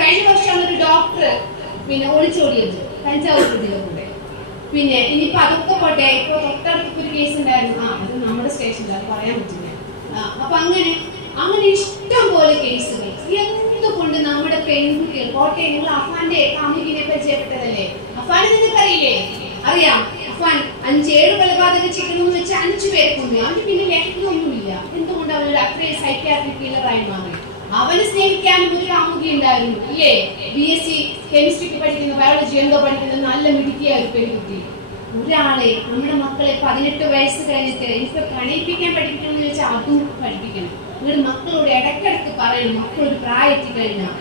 കഴിഞ്ഞ വർഷം ഒരു ഡോക്ടർ ഒളിച്ചോടിയത് കഞ്ചാവ് പ്രതിയുടെ കൂടെ. ഇനിയിപ്പോ അതൊക്കെ പോട്ടെ, ഇപ്പൊ തൊട്ടടുത്ത് ഒരു കേസ് ഉണ്ടായിരുന്നു. അത് നമ്മുടെ സ്റ്റേഷനിൽ, അത് പറയാൻ പറ്റില്ല. അപ്പൊ അങ്ങനെ ഇഷ്ടം പോലെ കേസുകൾ. എന്തുകൊണ്ട് നമ്മുടെ പെൺകുട്ടികൾ പോട്ടെ, നിങ്ങൾ അഫാന്റെ കാമുകിനെ പരിചയപ്പെട്ടതല്ലേ? അഫാനെ നിങ്ങൾക്കറിയില്ലേ? അറിയാം. അഫാൻ 5-7 കൊലപാതക ചിക്കനെന്ന് വെച്ച് 5 പേരെ കൊന്നു. അവന് പിന്നെ ലഹരിയൊന്നുമില്ല. എന്തുകൊണ്ട് അവനൊരു അത്രയും സൈക്യാട്രിക് കില്ലറായി മാറി? അവന് സ്നേഹിക്കാനും ഒരു കാമുകി ഉണ്ടായിരുന്നു, ഇല്ലേ? BSc കെമിസ്ട്രിക്ക് പഠിക്കുന്ന, ബയോളജി എന്തോ പഠിക്കുന്ന നല്ല മിടുക്കിയ ഒരു പെൺകുട്ടി. ഒരാളെ നമ്മുടെ മക്കളെ 18 വയസ്സ് കഴിഞ്ഞിട്ട് എനിക്ക് പ്രണയിപ്പിക്കാൻ പഠിപ്പിക്കണം എന്ന് വെച്ചാൽ അതും പഠിപ്പിക്കണം. നിങ്ങൾ മക്കളോട് ഇടയ്ക്കിടയ്ക്ക് പറയണം, മക്കളൊരു പ്രായത്തിൽ കഴിഞ്ഞാൽ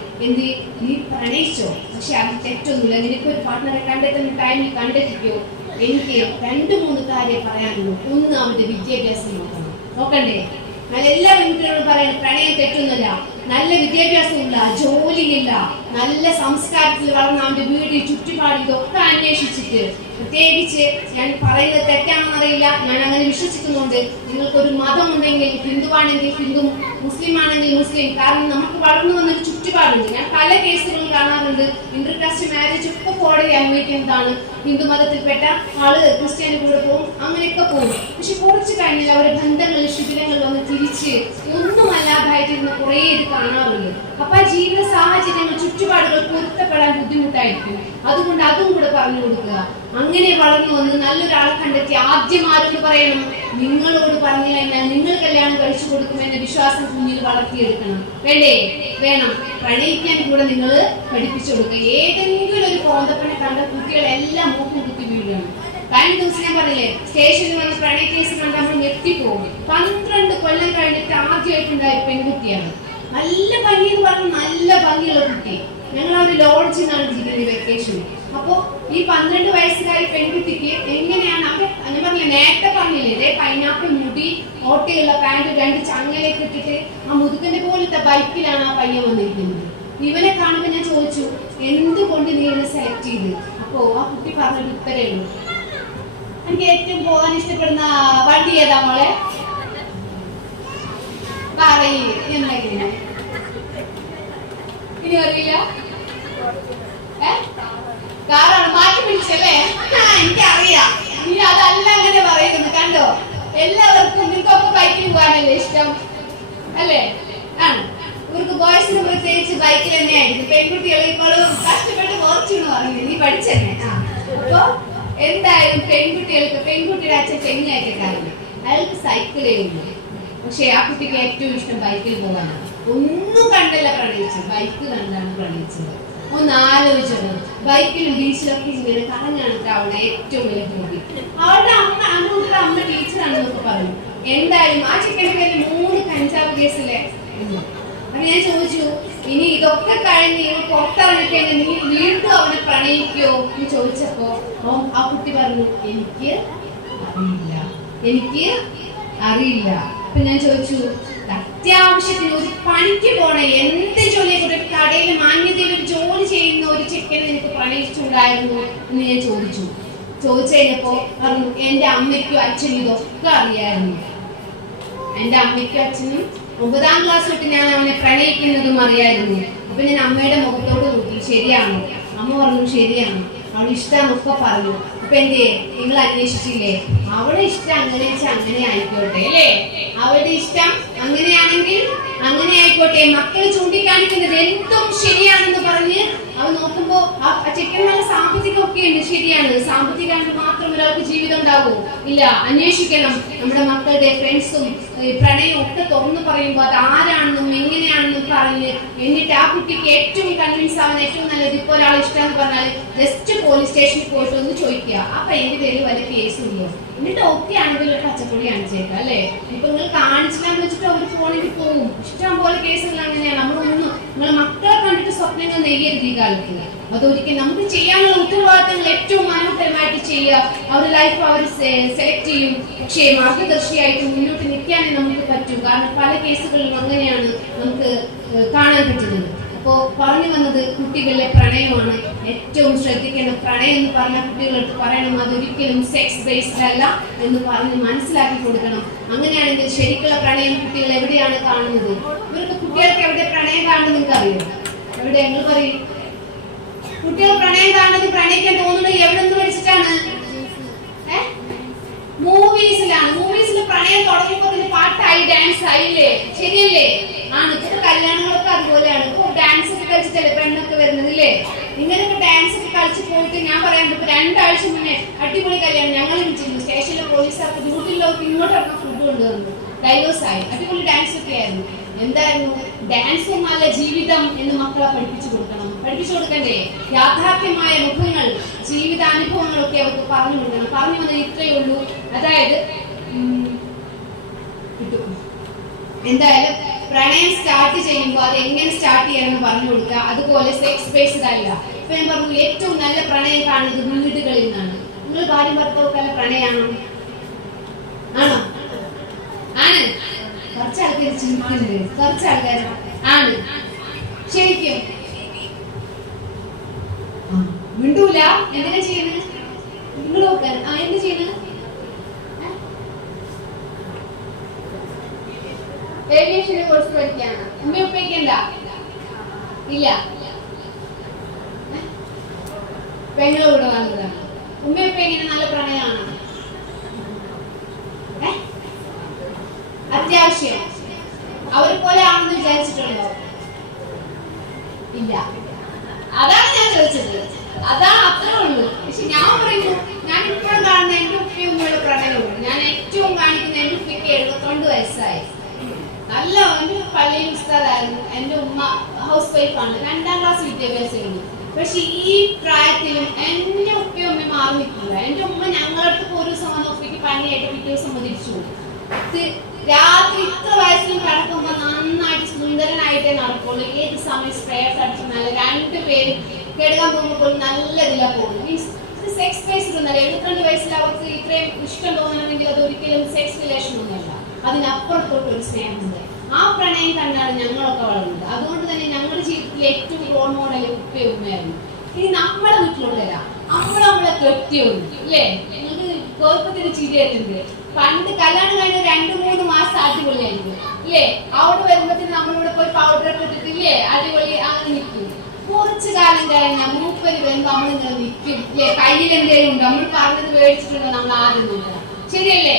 നീ പ്രണയിച്ചോ, പക്ഷെ അത് തെറ്റൊന്നുമില്ല, നിനക്കൊരു പാർട്ട്ണറെ കണ്ടെത്തുന്ന ടൈമിൽ കണ്ടെത്തിക്കോ. എനിക്ക് 2-3 കാര്യം പറയാനുള്ളൂ. ഒന്ന്, അവന്റെ വിദ്യാഭ്യാസം നോക്കണ്ടേ? എല്ലാ പെൺകുട്ടികളോടും പറയണം, പ്രണയം തെറ്റൊന്നുമില്ല, നല്ല വിദ്യാഭ്യാസമില്ല, ജോലിയില്ല, നല്ല സംസ്കാരത്തിൽ വളർന്ന അവന്റെ വീട് ചുറ്റുപാട് ഇതൊക്കെ അന്വേഷിച്ചിട്ട്, പ്രത്യേകിച്ച് ഞാൻ പറയുന്നത് തെറ്റാണെന്നറിയില്ല, ഞാൻ അങ്ങനെ വിശ്വസിക്കുന്നുണ്ട്. നിങ്ങൾക്കൊരു മതം ഉണ്ടെങ്കിൽ, ഹിന്ദുവാണെങ്കിൽ ഹിന്ദു, മുസ്ലിം ആണെങ്കിൽ മുസ്ലിം. കാരണം നമുക്ക് വളർന്നു വന്നൊരു ചുറ്റുപാടുണ്ട്. ഞാൻ പല കേസുകളും കാണാറുണ്ട്. ഇന്റർകാസ്റ്റ് മാരേജ് ഒക്കെ കോടതി അനുഭവിക്കുന്നതാണ്. ഹിന്ദു മതത്തിൽപ്പെട്ട ആള് ക്രിസ്ത്യാനി കൂടെ പോകും, അങ്ങനെയൊക്കെ പോകും. പക്ഷെ കുറച്ച് കഴിഞ്ഞാൽ അവരുടെ ബന്ധങ്ങളിൽ ശിഥിലങ്ങൾ വന്ന് തിരിച്ച് ഒന്നുമല്ലാതായിട്ടിരുന്ന കുറേ ഇത് കാണാറുണ്ട്. അപ്പൊ ജീവിത സാഹചര്യങ്ങൾ, ചുറ്റുപാടുകൾ പൊരുത്തപ്പെടാൻ ബുദ്ധിമുട്ടായിരിക്കും. അതുകൊണ്ട് അതും കൂടെ പറഞ്ഞു കൊടുക്കുക. അങ്ങനെ വളർന്നു വന്ന് നല്ലൊരാളെ കണ്ടെത്തി ആദ്യം ആരോട് പറയണം? നിങ്ങളോട് പറഞ്ഞു കഴിഞ്ഞാൽ നിങ്ങൾ കല്യാണം കഴിച്ചു കൊടുക്കുമെന്ന വിശ്വാസം കുഞ്ഞിൽ വളർത്തിയെടുക്കണം. വേണം. പ്രണയിക്കാൻ കൂടെ നിങ്ങൾ പഠിപ്പിച്ചു കൊടുക്കുക. ഏതെങ്കിലും ഒരു കോന്തപ്പനെ കണ്ട കുട്ടികളെല്ലാം മൂക്കും കുത്തി വീഴുകയാണ്. കഴിഞ്ഞ ദിവസം ഞാൻ പറഞ്ഞില്ലേ, സ്റ്റേഷനിൽ വന്ന് പ്രണയ കേസ് കണ്ട് നമ്മൾ ഞെട്ടിപ്പോകും. 12 കൊല്ലം കഴിഞ്ഞിട്ട് ആദ്യമായിട്ടുണ്ടായ പെൺകുട്ടിയാണ്. നല്ല ഭംഗി എന്ന് പറഞ്ഞാൽ നല്ല ഭംഗിയുള്ള കുട്ടി. ഞങ്ങൾ ആ ഒരു ലോഡ്ജിനാണ് ഇരിക്കുന്നത് വെക്കേഷൻ. അപ്പോ ഈ 12 വയസ്സുകാരി പെൺകുട്ടിക്ക് എങ്ങനെയാണ് അവിടെ ഞാൻ പറഞ്ഞില്ല, നേരത്തെ പറഞ്ഞില്ലേ, പൈനാപ്പിൾ മുടി, ഓട്ടയുള്ള പാന്റ്, 2 ചങ്ങലയൊക്കെ ഇട്ടിട്ട് ആ മുതുകന്റെ പോലത്തെ ബൈക്കിലാണ് ആ പയ്യൻ വന്നിരിക്കുന്നത്. ഇവനെ കാണുമ്പോൾ ഞാൻ ചോദിച്ചു, എന്തുകൊണ്ട് നീ ഇവനെ സെലക്ട് ചെയ്ത്? അപ്പോ ആ കുട്ടി പറഞ്ഞൊരു ഉത്തരേ ഉള്ളൂ, എനിക്ക് ഏറ്റവും പോകാൻ ഇഷ്ടപ്പെടുന്ന വണ്ടി ഏതാ മോളെ? എന്തെങ്കിലും ഇനി അറിയില്ല, കാറാണ് മാറ്റി പിടിച്ചല്ലേ? എനിക്കറിയാം. ഇനി അതല്ല അങ്ങനെ പറയുന്നത്. കണ്ടോ, എല്ലാവർക്കും നിങ്ങൾക്കൊക്കെ ബൈക്കിൽ പോകാനല്ലേ ഇഷ്ടം അല്ലേ? ആണ്. ഇവർക്ക് ബോയ്സിന് പ്രത്യേകിച്ച് ബൈക്കിൽ തന്നെയായിരിക്കും. പെൺകുട്ടികൾ ഇപ്പോഴും കഷ്ടപ്പെട്ട് കുറച്ചെന്ന് പറയുന്നത് നീ പഠിച്ചെന്നെ. അപ്പൊ എന്തായാലും പെൺകുട്ടിയുടെ അച്ഛൻ തെങ്ങായിട്ടായിരുന്നു, അയാൾക്ക് സൈക്കിളേ ഉള്ളൂ. പക്ഷെ ആ കുട്ടിക്ക് ഏറ്റവും ഇഷ്ടം ബൈക്കിൽ പോകാനാണ്. ഒന്നും കണ്ടല്ല പ്രണയിച്ചത്, ബൈക്ക് കണ്ടാണ് പ്രണയിച്ചത്. ഒന്ന് ആലോചിച്ചത്, ബൈക്കിലും ബീച്ചിലൊക്കെ ഇങ്ങനെ കറങ്ങാണ് അവിടെ ഏറ്റവും വലിയ ഹോബി. അവളുടെ അമ്മ ടീച്ചറാണെന്നൊക്കെ പറഞ്ഞു. എന്തായാലും ആ ചിക്കൻ്റെ പേരിൽ 3 കഞ്ചാവ് കേസിലെ അറിയാം. ഞാൻ ചോദിച്ചു, ഇനി ഇതൊക്കെ കഴിഞ്ഞ് പുറത്തിറങ്ങിക്കഴിഞ്ഞ് നീ വീണ്ടും അവനെ പ്രണയിക്കോ എന്ന് ചോദിച്ചപ്പോ ആ കുട്ടി പറഞ്ഞു, എനിക്ക് അറിയില്ല. അപ്പൊ ഞാൻ ചോദിച്ചു, അത്യാവശ്യത്തിന് ഒരു പണിക്ക് പോണ എന്ത് ജോലിയെ കൂടെ കടയിൽ മാന്യതയിൽ ഒരു ജോലി ചെയ്യുന്ന ഒരു ചെക്കനെ നിനക്ക് പ്രണയിച്ചിട്ടുണ്ടായിരുന്നു എന്ന് ഞാൻ ചോദിച്ചു കഴിഞ്ഞപ്പോ പറഞ്ഞു, എന്റെ അമ്മയ്ക്കും അച്ഛനും ഇതൊക്കെ അറിയായിരുന്നു. എന്റെ അമ്മയ്ക്കും അച്ഛനും 9ാം ക്ലാസ് തൊട്ട് ഞാൻ അവനെ പ്രണയിക്കുന്നതും അറിയായിരുന്നു. അപ്പൊ ഞാൻ അമ്മയുടെ മുഖത്തോട് നോക്കി, ശരിയാണോ? അമ്മ പറഞ്ഞു, ശരിയാണ്, അവൾ ഇഷ്ടമാണൊക്കെ പറഞ്ഞു. അപ്പൊ എന്തേ, നിങ്ങൾ അന്വേഷിച്ചില്ലേ? അവളുടെ ഇഷ്ടം അങ്ങനെ വെച്ചാൽ അങ്ങനെ ആയിക്കോട്ടെ അല്ലേ? അവളുടെ ഇഷ്ടം അങ്ങനെയാണെങ്കിൽ അങ്ങനെ ആയിക്കോട്ടെ. മക്കളെ ചൂണ്ടിക്കാണിക്കുന്നത് എന്തും ശരിയാണെന്ന് പറഞ്ഞ് അവൻ നോക്കുമ്പോ ആ ചെക്കൻ നല്ല സാമ്പത്തികമൊക്കെ ഉണ്ട്, ശരിയാണ്. സാമ്പത്തികമായിട്ട് മാത്രം ഒരാൾക്ക് ജീവിതം ഉണ്ടാവൂ? ഇല്ല. അന്വേഷിക്കണം. നമ്മുടെ മക്കളുടെ ഫ്രണ്ട്സും പ്രണയവും ഒക്കെ തുറന്നു പറയുമ്പോൾ അത് ആരാണെന്നും എങ്ങനെയാണെന്നും പറഞ്ഞ് എന്നിട്ട് ആ കുട്ടിക്ക് ഏറ്റവും കൺവിൻസ് ആവാൻ ഏറ്റവും നല്ലത് ഇപ്പോൾ ഒരാൾ ഇഷ്ടമെന്ന് പറഞ്ഞാൽ ജസ്റ്റ് പോലീസ് സ്റ്റേഷനിൽ പോയിട്ട് ഒന്ന് ചോദിക്കുക, ആ പയ്യന്റെ പേരിൽ വല്ല കേസുണ്ടോ, എന്നിട്ട് ഓക്കെ ആണെങ്കിൽ ഒരു പച്ചപ്പൊടി കാണിച്ചേക്കാം അല്ലേ? ഇപ്പൊ നിങ്ങൾ കാണിച്ചില്ലാന്ന് വെച്ചിട്ട് അവർ ഫോണിൽ പോകും. ഇഷ്ടം പോലെ കേസുകൾ അങ്ങനെയാണ്. നമ്മളൊന്നും നിങ്ങൾ മക്കളെ കണ്ടിട്ട് സ്വപ്നങ്ങൾ നെയ്യരുത് ഈ കാലത്ത്. അതൊരിക്കലും നമുക്ക് ചെയ്യാനുള്ള ഉത്തരവാദിത്തങ്ങൾ ഏറ്റവും മനോഹരമായിട്ട് ചെയ്യുക. അവരുടെ ലൈഫ് അവർ സെലക്ട് ചെയ്യും. പക്ഷേ മാർഗദർശിയായിട്ട് മുന്നോട്ട് നിൽക്കാനേ നമുക്ക് പറ്റും. കാരണം പല കേസുകളിലും അങ്ങനെയാണ് നമുക്ക് കാണാൻ പറ്റുന്നത്. അപ്പോ പറഞ്ഞു വന്നത് കുട്ടികളിലെ പ്രണയമാണ് ഏറ്റവും ശ്രദ്ധിക്കേണ്ട. പ്രണയം എന്ന് പറഞ്ഞ കുട്ടികളടുത്ത് പറയണം, അതൊരിക്കലും സെക്സ് ബേസ്ഡ് അല്ല എന്ന് പറഞ്ഞ് മനസ്സിലാക്കി കൊടുക്കണം. അങ്ങനെയാണെങ്കിൽ ശരിക്കുള്ള പ്രണയം കുട്ടികൾ എവിടെയാണ് കാണുന്നത്? ഇവർക്ക് കുട്ടികൾക്ക് എവിടെ പ്രണയം കാണുന്നത് നിങ്ങൾക്ക് അറിയോ? എവിടെ? ഞങ്ങൾ പറയും, കുട്ടികൾ പ്രണയം കാണുന്നത്, പ്രണയിക്കാൻ തോന്നുന്നത് എവിടെ നിന്ന് പഠിച്ചിട്ടാണ്? മൂവീസിലാണ്. മൂവീസിൽ പ്രണയം തുടങ്ങിയപ്പോൾ പാട്ടായി, ഡാൻസ് ആയില്ലേ? ശരിയല്ലേ? ആണ്. ഇപ്പൊ കല്യാണങ്ങളൊക്കെ അതുപോലെയാണ്. ഇപ്പൊ ഡാൻസ് ഒക്കെ കളിച്ചിട്ടല്ലേ പെണ്ണൊക്കെ വരുന്നത് ഇല്ലേ? ഇങ്ങനെയൊക്കെ ഡാൻസ് ഒക്കെ കളിച്ച് പോയിട്ട് ഞാൻ പറയാൻ 2 ആഴ്ച മുന്നേ അടിപൊളി കല്യാണം ഞങ്ങൾ വിളിച്ചിരുന്നു. സ്റ്റേഷനിലെ പോലീസുകാർക്ക് ഡ്യൂട്ടിയിലോട്ട് ഇങ്ങോട്ട് ഫുഡ് കൊണ്ടുവന്നു. ഡൈവേഴ്സ് ആയി. അടിപൊളി ഡാൻസ് ഒക്കെ ആയിരുന്നു. എന്തായിരുന്നു? ഡാൻസ് നല്ല ജീവിതം എന്ന് മക്കളെ പഠിപ്പിച്ചു കൊടുക്കണം. പഠിപ്പിച്ചു കൊടുക്കണ്ടേ? യാഥാർത്ഥ്യമായ മുഖങ്ങൾ, ജീവിതാനുഭവങ്ങളൊക്കെ അവർക്ക് പറഞ്ഞു കൊടുക്കണം. പറഞ്ഞു വന്നത് ഇത്രയേ ഉള്ളൂ. അതായത് എന്തായാലും പ്രണയം സ്റ്റാർട്ട് ചെയ്യുമ്പോൾ അത് എങ്ങനെ സ്റ്റാർട്ട് ചെയ്യണമെന്ന് പറഞ്ഞു കൊടുക്കുക. അതുപോലെ സെക്സ് ബേസ്ഡ് അല്ല. ഇപ്പൊ ഞാൻ പറഞ്ഞു, ഏറ്റവും നല്ല പ്രണയം കാണുന്നത് വീടുകളിൽ നിന്നാണ്. നിങ്ങൾ ഭാര്യ ഭർത്താവൊക്കെ പ്രണയമാണോ? ആണോ? ആണ്. കുറച്ച് ആൾക്കാർ ചിന്തിക്കുന്നത്, കുറച്ച് ആൾക്കാർ ആണ്. ശരിക്കും മിണ്ടൂല. എന്തിനാ ചെയ്യുന്നത്? നിങ്ങൾ നോക്കാൻ എന്ത് ചെയ്യുന്നത്? ഏവിയേഷന്റെ കോഴ്സ് പഠിക്കാണ്. ഉമ്മയൊപ്പയ്ക്കണ്ട ഇല്ല, പെങ്ങളെ കൂടെ വന്നതാണ്. ഉമ്മയൊപ്പ ഇങ്ങനെ നല്ല പ്രണയമാണ്. അത്യാവശ്യം അവരെ പോലെ ആണെന്ന് വിചാരിച്ചിട്ടുണ്ടോ? ഇല്ല. അതാണ് ഞാൻ ചോദിച്ചത്. അതാണ്, അത്രേ ഉള്ളൂ. പക്ഷെ ഞാൻ പറയുന്നു, ഞാൻ ഇപ്പോഴും കാണുന്ന എന്റെ ഉപ്പയും ഉമ്മയുടെ പ്രണയമുണ്ട്. ഞാൻ ഏറ്റവും കാണിക്കുന്ന എന്റെ ഉപ്പയ്ക്ക് 72 വയസ്സായി. നല്ല എന്റെ പള്ളിയിൽ ഉസ്താദായിരുന്നു. എന്റെ ഉമ്മ ഹൗസ് വൈഫാണ്. 2ാം ക്ലാസ് വിദ്യാഭ്യാസം കഴിഞ്ഞു. പക്ഷെ ഈ പ്രായത്തിലും എന്റെ ഉപ്പയും ഉമ്മയും മാറി നിൽക്കില്ല. എന്റെ ഉമ്മ ഞങ്ങളടുത്ത് ഒരു ദിവസം വന്ന ഉപ്പയ്ക്ക് പനിയായിട്ട് പിറ്റേ ദിവസം തിരിച്ചു പോകും. രാത്രി ഇത്ര വയസ്സിലും കിടക്കുമ്പോ നന്നായിട്ട് സുന്ദരനായിട്ടേ നടക്കുള്ളൂ. ഏത് സമയം സ്പ്രേസ് അടിച്ച് നല്ല 2 പേര് കിടക്കാൻ പോകുമ്പോൾ നല്ല ഇതിലാ പോകും. മീൻസ് സെക്സ് ബേസ്ഡ് ഒന്നല്ല. 72 വയസ്സിൽ അവർക്ക് ഇത്രയും ഇഷ്ടം തോന്നണമെങ്കിൽ അത് ഒരിക്കലും സെക്സ് റിലേഷൻ ഒന്നുമല്ല. അതിനപ്പുറത്തോട്ടൊരു സ്നേഹമുണ്ട്. ആ പ്രണയം കണ്ടാണ് ഞങ്ങളൊക്കെ വളർന്നത്. അതുകൊണ്ട് തന്നെ ഞങ്ങളുടെ ജീവിതത്തിലെ ഏറ്റവും റോൾ മോഡൽ ഉപ്പയും ഉമ്മയായിരുന്നു. ഇനി നമ്മുടെ വീട്ടിലോട്ട് വരാം. നമ്മളെ കെട്ടിയുണ്ട് ഇല്ലേ? നിങ്ങൾക്ക് കുഴപ്പത്തിന് ചിരിയായിട്ടുണ്ട്. പണ്ട് കല്യാണം കഴിഞ്ഞ 2-3 മാസം അടിപൊളിയായിരിക്കും ഇല്ലേ? അവിടെ വരുമ്പോഴത്തേന് നമ്മളിവിടെ പോയി പൗഡർ ഒക്കെ ഇട്ടിട്ടില്ലേ? അടിപൊളി അങ്ങനെ നിൽക്കും. കുറച്ചു കാലം കഴിഞ്ഞാൽ മൂപ്പര് വരുമ്പോ നമ്മളിങ്ങനെ നിൽക്കും ഇല്ലേ? കയ്യിൽ എന്തെങ്കിലും ഉണ്ടോ? നമ്മൾ പറഞ്ഞത് മേടിച്ചിട്ടുണ്ടോ? നമ്മൾ ആദ്യം നോക്കുക. ശരിയല്ലേ?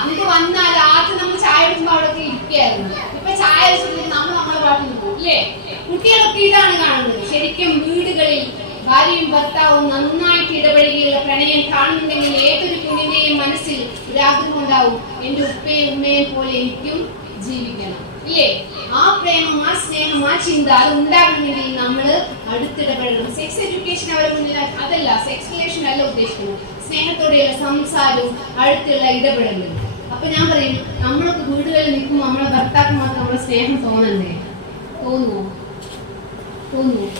എന്നിട്ട് വന്നാൽ ആദ്യം നമ്മൾ ചായ കുടിക്കുമ്പോൾ അവിടെ ഇരിക്കുകയായിരുന്നു. ഇപ്പൊ ചായ വെച്ചിട്ട് നമ്മളെ പാട്ടിൽ പോകും ഇല്ലേ? കുട്ടികളൊക്കെ ഇതാണ് കാണുന്നത്. ശരിക്കും വീടുകളിൽ ഭാര്യയും ഭർത്താവും നന്നായിട്ട് ഇടപഴകിയുള്ള പ്രണയം കാണുന്നുണ്ടെങ്കിൽ ഏതൊരു കുഞ്ഞിന്റെയും മനസ്സിൽ ഒരാഗ്രഹം ഉണ്ടാവും, എന്റെ ഉപ്പയും ഉമ്മയും പോലെ എനിക്കും ജീവിക്കണം ഇല്ലേ? ആ പ്രേമം, ആ സ്നേഹം, ആ ചിന്ത അത് ഉണ്ടാകണമെങ്കിൽ നമ്മൾ അടുത്തിടപെടണം. സെക്സ് എഡ്യൂക്കേഷൻ അവരെ മുന്നിൽ അതല്ല, സെക്സ് റിലേഷൻ അല്ല ഉദ്ദേശിക്കുന്നത്. സ്നേഹത്തോടെയുള്ള സംസാരവും അടുത്തുള്ള ഇടപെടലും. അപ്പൊ ഞാൻ പറയും, നമ്മളൊക്കെ വീടുകളിൽ നിൽക്കുമ്പോൾ നമ്മളെ ഭർത്താക്കന്മാർക്ക് നമ്മളെ സ്നേഹം തോന്നണ്ടേ? തോന്നുവോ? തോന്നണം.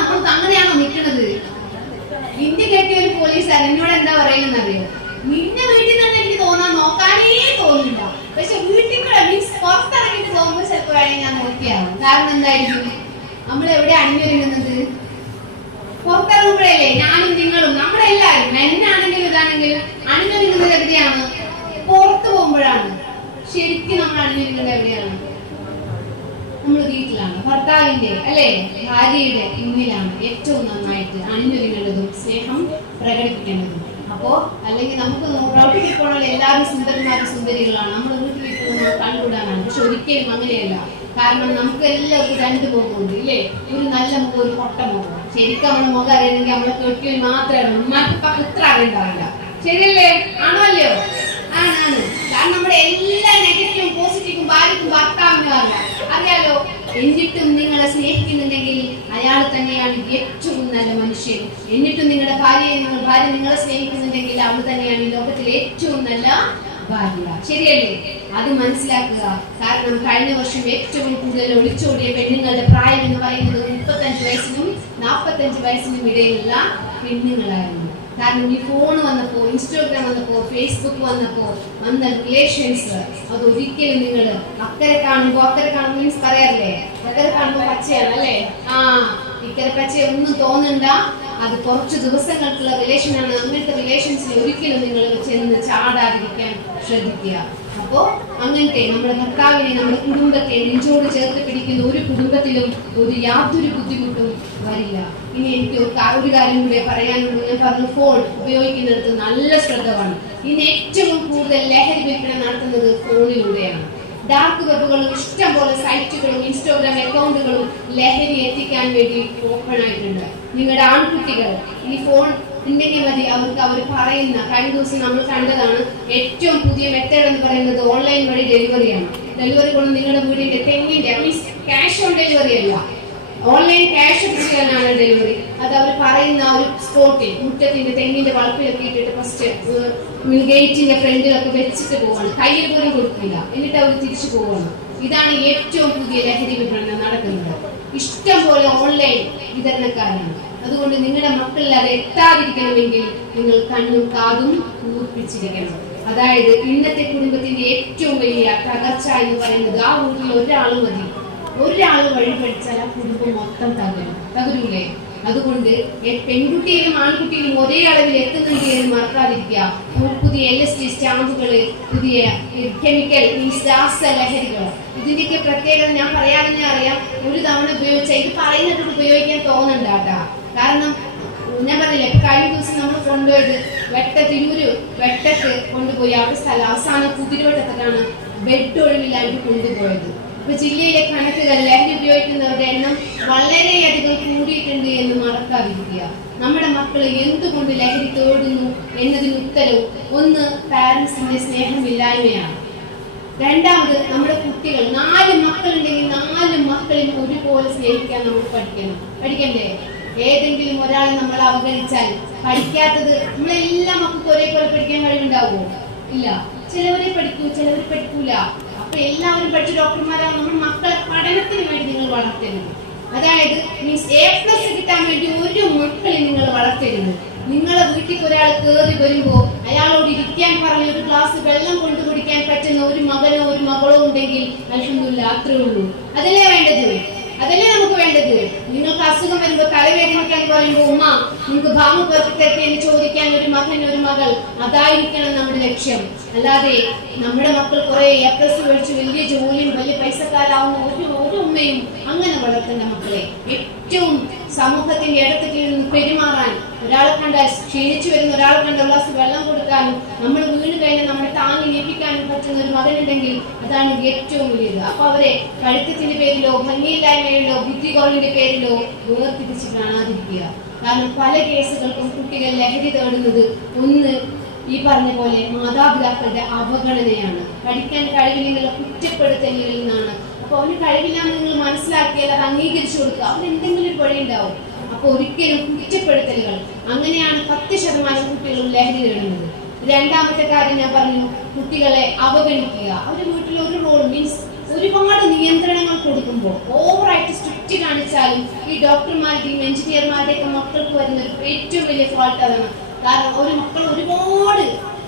അപ്പൊ അങ്ങനെയാണോ നിൽക്കുന്നത്? നിന്റെ കെട്ടിയ ഒരു പോലീസുകാരൻ എന്നോട് എന്താ പറയുന്നത് അറിയോ? നിന്നെ വീട്ടിൽ നിന്ന് എനിക്ക് നോക്കാനേ തോന്നില്ല. പക്ഷെ വീട്ടിൽ കൂടെ മീൻസ് പുറത്തിറങ്ങിയിട്ട് പോകുമ്പോൾ ചിലപ്പോൾ വേണമെങ്കിൽ ഞാൻ നോക്കിയാവും. കാരണം എന്തായിരിക്കും? നമ്മൾ എവിടെ അണിഞ്ഞൊരുങ്ങുന്നത്? പുറത്തിറങ്ങുമ്പോഴല്ലേ ഞാനും നിങ്ങളും നമ്മളെല്ലാരും മെന്നാണെങ്കിലും ഇതാണെങ്കിലും അണിഞ്ഞൊരുങ്ങുന്നത് എവിടെയാണ്? പുറത്തു പോകുമ്പോഴാണ്. ശരിക്കും നമ്മൾ അണിഞ്ഞൊരുങ്ങുന്നത് എവിടെയാണ്? നമ്മൾ വീട്ടിലാണ്, ഭർത്താവിന്റെ അല്ലെ ഭാര്യയുടെ മുന്നിലാണ് ഏറ്റവും നന്നായിട്ട് അണിഞ്ഞൊരുങ്ങേണ്ടതും സ്നേഹം പ്രകടിപ്പിക്കേണ്ടതും. അപ്പോ അല്ലെങ്കിൽ നമുക്ക് റൗട്ടിൽ പോകണമെങ്കിൽ എല്ലാവരും സുന്ദരന്മാരും സുന്ദരികളാണ്, നമ്മൾ വീട്ടിൽ നമ്മൾ കണ്ടുകൂടാനാണ്. പക്ഷെ ഒരിക്കലും അങ്ങനെയല്ല. കാരണം നമുക്ക് എല്ലാവർക്കും രണ്ട് മുഖമുണ്ട് ഇല്ലേ? ഒരു നല്ല മുഖം, ഒരു പൊട്ട മുഖം. ശരിക്കും നമ്മുടെ മുഖം അറിയണമെങ്കിൽ നമ്മളെ കെട്ടിയാൽ മാത്രമാണ്, ഉമ്മാക്ക് ഇത്ര അറിയണ്ടാവില്ല. ശരിയല്ലേ? ആണോ അല്ലയോ? ആണ്. കാരണം നമ്മുടെ എല്ലാ നെഗറ്റീവും പോസിറ്റീവും ഭാര്യക്കും ഭർത്താവിനും അറിയാലോ. എന്നിട്ടും നിങ്ങളെ സ്നേഹിക്കുന്നുണ്ടെങ്കിൽ അയാൾ തന്നെയാണ് ഏറ്റവും നല്ല മനുഷ്യൻ. എന്നിട്ടും നിങ്ങളുടെ ഭാര്യ നിങ്ങളെ സ്നേഹിക്കുന്നുണ്ടെങ്കിൽ അവൾ തന്നെയാണ് ലോകത്തിലെ ഏറ്റവും നല്ല ഭാര്യ. ശരിയല്ലേ? അത് മനസ്സിലാക്കുക. കാരണം കഴിഞ്ഞ വർഷം ഏറ്റവും കൂടുതൽ ഒളിച്ചോടിയ പെണ്ണുങ്ങളുടെ പ്രായം എന്ന് പറയുന്നത് 35 വയസ്സിനും 45 വയസ്സിനും ഇടയിലുള്ള പെണ്ണുങ്ങളായിരുന്നു. കാരണം ഈ ഫോൺ വന്നപ്പോ, ഇൻസ്റ്റാഗ്രാം വന്നപ്പോ, ഫേസ്ബുക്ക് വന്നപ്പോ വന്ന റിലേഷൻസ് അത് ഒരിക്കലും നിങ്ങൾ അക്കരെ കാണുമ്പോ മീൻസ് പറയാറില്ലേ, അക്കരെ കാണുമ്പോ പച്ചയാണ് അല്ലേ? ഇക്കരെ പച്ച ഒന്നും തോന്നണ്ട. അത് കുറച്ച് ദിവസങ്ങൾക്കുള്ള റിലേഷനാണ്. അങ്ങനത്തെ റിലേഷൻസിൽ ഒരിക്കലും നിങ്ങൾ ചെന്ന് ചാടാതിരിക്കാൻ ശ്രദ്ധിക്കുക. അപ്പോ അങ്ങനത്തെ നമ്മുടെ ഭർത്താവിനെ, നമ്മുടെ കുടുംബത്തെ നെഞ്ചോട് ചേർത്ത് പിടിക്കുന്ന ഒരു കുടുംബത്തിലും യാതൊരു ബുദ്ധിമുട്ടും വരില്ല. ഇനി എനിക്ക് ഒരു കാര്യം കൂടെ പറയാനുള്ളൂ. ഞാൻ പറഞ്ഞു, ഫോൺ ഉപയോഗിക്കുന്നിടത്ത് നല്ല ശ്രദ്ധ വേണം. ഇനി ഏറ്റവും കൂടുതൽ ലഹരി വിൽപ്പന നടത്തുന്നത് ഫോണിലൂടെയാണ്. ഡാർക്ക് വെബുകളും ഇഷ്ടം പോലെ സൈറ്റുകളും ഇൻസ്റ്റാഗ്രാം അക്കൗണ്ടുകളും ലഹരി എത്തിക്കാൻ വേണ്ടി ഓപ്പൺ ആയിട്ടുണ്ട്. നിങ്ങളുടെ ആൺകുട്ടികൾ ഈ ഫോൺ ഉണ്ടെങ്കിൽ മതി, അവർക്ക് അവർ പറയുന്ന, കഴിഞ്ഞ ദിവസം നമ്മൾ കണ്ടതാണ്, ഏറ്റവും പുതിയ മെത്തേഡ് എന്ന് പറയുന്നത് ഓൺലൈൻ വഴി ഡെലിവറിയാണ്. ഡെലിവറി കൊണ്ട് നിങ്ങളുടെ വീടിന്റെ തെങ്ങിന്റെ മീൻസ് ക്യാഷ് ഓൺ ഡെലിവറി അല്ല, ഓൺലൈൻ ക്യാഷ് ചെയ്യാനാണ് ഡെലിവറി. അത് അവർ പറയുന്ന ഒരു സ്പോട്ടിൽ മുറ്റത്തിന്റെ തെങ്ങിന്റെ വളപ്പിലൊക്കെ ഇട്ടിട്ട് ഫസ്റ്റ് ഗേറ്റിന്റെ ഫ്രണ്ടിലൊക്കെ വെച്ചിട്ട് പോവാണ്. കയ്യിൽ പോലും കൊടുക്കില്ല. എന്നിട്ട് അവർ തിരിച്ചു പോവാണ്. ഇതാണ് ഏറ്റവും പുതിയ ലഹരി വിപണനം നടക്കുന്നത്. ഇഷ്ടം പോലെ ഓൺലൈൻ വിതരണക്കാരാണ്. അതുകൊണ്ട് നിങ്ങളുടെ മക്കളിൽ അത് എത്താതിരിക്കണമെങ്കിൽ നിങ്ങൾ കണ്ണും കാതും കൂർപ്പിച്ചിരിക്കണം. അതായത് ഇന്നത്തെ കുടുംബത്തിന്റെ ഏറ്റവും വലിയ തകർച്ച എന്ന് പറയുന്നത് ആ വീട്ടിൽ ഒരാൾ മതി. ഒരാൾ വഴി പഠിച്ചാൽ ആ കുടുംബം മൊത്തം തകരൂലേ? അതുകൊണ്ട് പെൺകുട്ടിയിലും ആൺകുട്ടിയിലും ഒരേ അളവിൽ എത്തുന്നുണ്ട് എന്ന് മറക്കാതിരിക്കുക. പുതിയ LSD സ്റ്റാമ്പുകള്, പുതിയ കെമിക്കൽ മീൻസ് രാസലഹരികൾ, ഇതിന്റെയൊക്കെ പ്രത്യേകത ഞാൻ പറയാതെ അറിയാം. ഒരു തവണ ഉപയോഗിച്ചാൽ ഇത് പറയുന്നത് ഉപയോഗിക്കാൻ തോന്നണ്ടാട്ടാ. കാരണം ഞാൻ പറഞ്ഞില്ലേ, കഴിഞ്ഞ ദിവസം നമ്മൾ കൊണ്ടുപോയത് തിരൂര് വെട്ടത്ത് കൊണ്ടുപോയി. അവിടെ സ്ഥലം അവസാനം കുതിരവട്ടത്താണ് ബെഡ് ഒഴിവില്ലാണ്ട് കൊണ്ടുപോയത്. ഇപ്പൊ ജില്ലയിലെ കണക്കുകൾ ലഹരി ഉപയോഗിക്കുന്നവരുടെ എണ്ണം വളരെയധികം കൂടിയിട്ടുണ്ട് എന്ന് മറക്കാതിരിക്കുക. നമ്മുടെ മക്കള് എന്തുകൊണ്ട് ലഹരി തേടുന്നു എന്നതിന് ഉത്തരവും ഒന്ന് പാരന്റ്സിന്റെ സ്നേഹമില്ലായ്മയാണ്. രണ്ടാമത് നമ്മുടെ കുട്ടികൾ, 4 മക്കളുണ്ടെങ്കിൽ 4 മക്കളെയും ഒരുപോലെ സ്നേഹിക്കാൻ നമുക്ക് പഠിക്കണ്ടേ? ഏതെങ്കിലും ഒരാളെ നമ്മൾ അവഗണിച്ചാൽ പഠിക്കാത്തത് നമ്മളെല്ലാ മക്കൾക്ക് ഒരേപോലെ പഠിക്കാൻ കഴിവുണ്ടാവുമോ? ഇല്ല. ചിലവരെ പഠിക്കൂ, ചിലവർ പഠിക്കൂല. അപ്പൊ എല്ലാവരും പഠിച്ച ഡോക്ടർമാരാണ്. നമ്മുടെ മക്കളെ പഠനത്തിന് വേണ്ടി നിങ്ങൾ വളർത്തരുത്. അതായത് മീൻസ് A+ കിട്ടാൻ വേണ്ടി ഒരു മക്കളെ നിങ്ങൾ വളർത്തരുത്. നിങ്ങളെ വീട്ടിൽ ഒരാൾ കയറി വരുമ്പോ അയാളോട് ഇരിക്കാൻ പറഞ്ഞ ഒരു ഗ്ലാസ് വെള്ളം കൊണ്ടുപിടിക്കാൻ പറ്റുന്ന ഒരു മകനോ ഒരു മകളോ ഉണ്ടെങ്കിൽ അൽഹംദുലില്ലാ, അത്രേ ഉള്ളൂ. അതല്ലേ വേണ്ടത്? അതല്ലേ നമുക്ക് വേണ്ടത്? നിങ്ങൾക്ക് അസുഖം വരുമ്പോ തലവേദനിക്കാൻ പറയുമ്പോ ഉമ്മ നിങ്ങൾക്ക് ഭാമ പെർഫെക്റ്റ് എന്ന് ചോദിക്കാൻ ഒരു മകൻ ഒരു മകൾ, അതായിരിക്കണം നമ്മുടെ ലക്ഷ്യം. അല്ലാതെ നമ്മുടെ മക്കൾ കുറെ A+ മേടിച്ച് വലിയ ജോലിയും വലിയ പൈസക്കാരാവുന്ന ഒരു ഉമ്മയും അങ്ങനെ വളർത്തേണ്ട മക്കളെ. ഏറ്റവും സമൂഹത്തിന്റെ ഇടത്തേക്ക് നിന്ന് പെരുമാറാൻ, ഒരാളെ കണ്ട ക്ഷീണിച്ചു വരുന്ന ഒരാളെ കണ്ട ഒരു ഗ്ലാസ് വെള്ളം കൊടുക്കാനും നമ്മൾ വീണ് കഴിഞ്ഞാൽ നമ്മളെ താങ്ങി ഞെപ്പിക്കാനും പറ്റുന്ന ഒരു മകനുണ്ടെങ്കിൽ അതാണ് ഏറ്റവും വലിയത്. അപ്പൊ അവരെ കഴുത്തത്തിന്റെ പേരിലോ ഭംഗിയില്ലായ്മയിലോ ബുദ്ധി കുറവിന്റെ പേരിലോ വേർതിരിച്ച് കാണാതിരിക്കുക. കാരണം പല കേസുകൾക്കും കുട്ടികൾ ലഹരി തേടുന്നത് ഒന്ന് ഈ പറഞ്ഞ പോലെ മാതാപിതാക്കളുടെ അവഗണനയാണ്, പഠിക്കാൻ കഴിവില്ലെന്നുള്ള കുറ്റപ്പെടുത്തലുകളിൽ നിന്നാണ്. അപ്പൊ അവന് കഴിവില്ലാന്ന് നിങ്ങൾ മനസ്സിലാക്കിയാൽ അത് അംഗീകരിച്ചു കൊടുക്കുക. അവന് എന്തെങ്കിലും ഒരു വഴി ഉണ്ടാവും. അപ്പൊ ഒരിക്കലും കുറ്റപ്പെടുത്തലുകൾ, അങ്ങനെയാണ് 10% കുട്ടികളും ലഹരി തേടുന്നത്. രണ്ടാമത്തെ കാര്യം ഞാൻ പറഞ്ഞു, കുട്ടികളെ അവഗണിക്കുക. ഒരു വീട്ടിൽ ഒരു റോൾ മീൻസ് ഒരുപാട് നിയന്ത്രണങ്ങൾ കൊടുക്കുമ്പോൾ ഓവറായിട്ട് സ്ട്രിക്റ്റ് കാണിച്ചാലും ഈ ഡോക്ടർമാരുടെയും എഞ്ചിനീയർമാരുടെയൊക്കെ മക്കൾക്ക് വരുന്ന ഒരു ഏറ്റവും വലിയ ഫോൾട്ട് അതാണ്. കാരണം ഒരു മക്കൾ ഒരുപാട്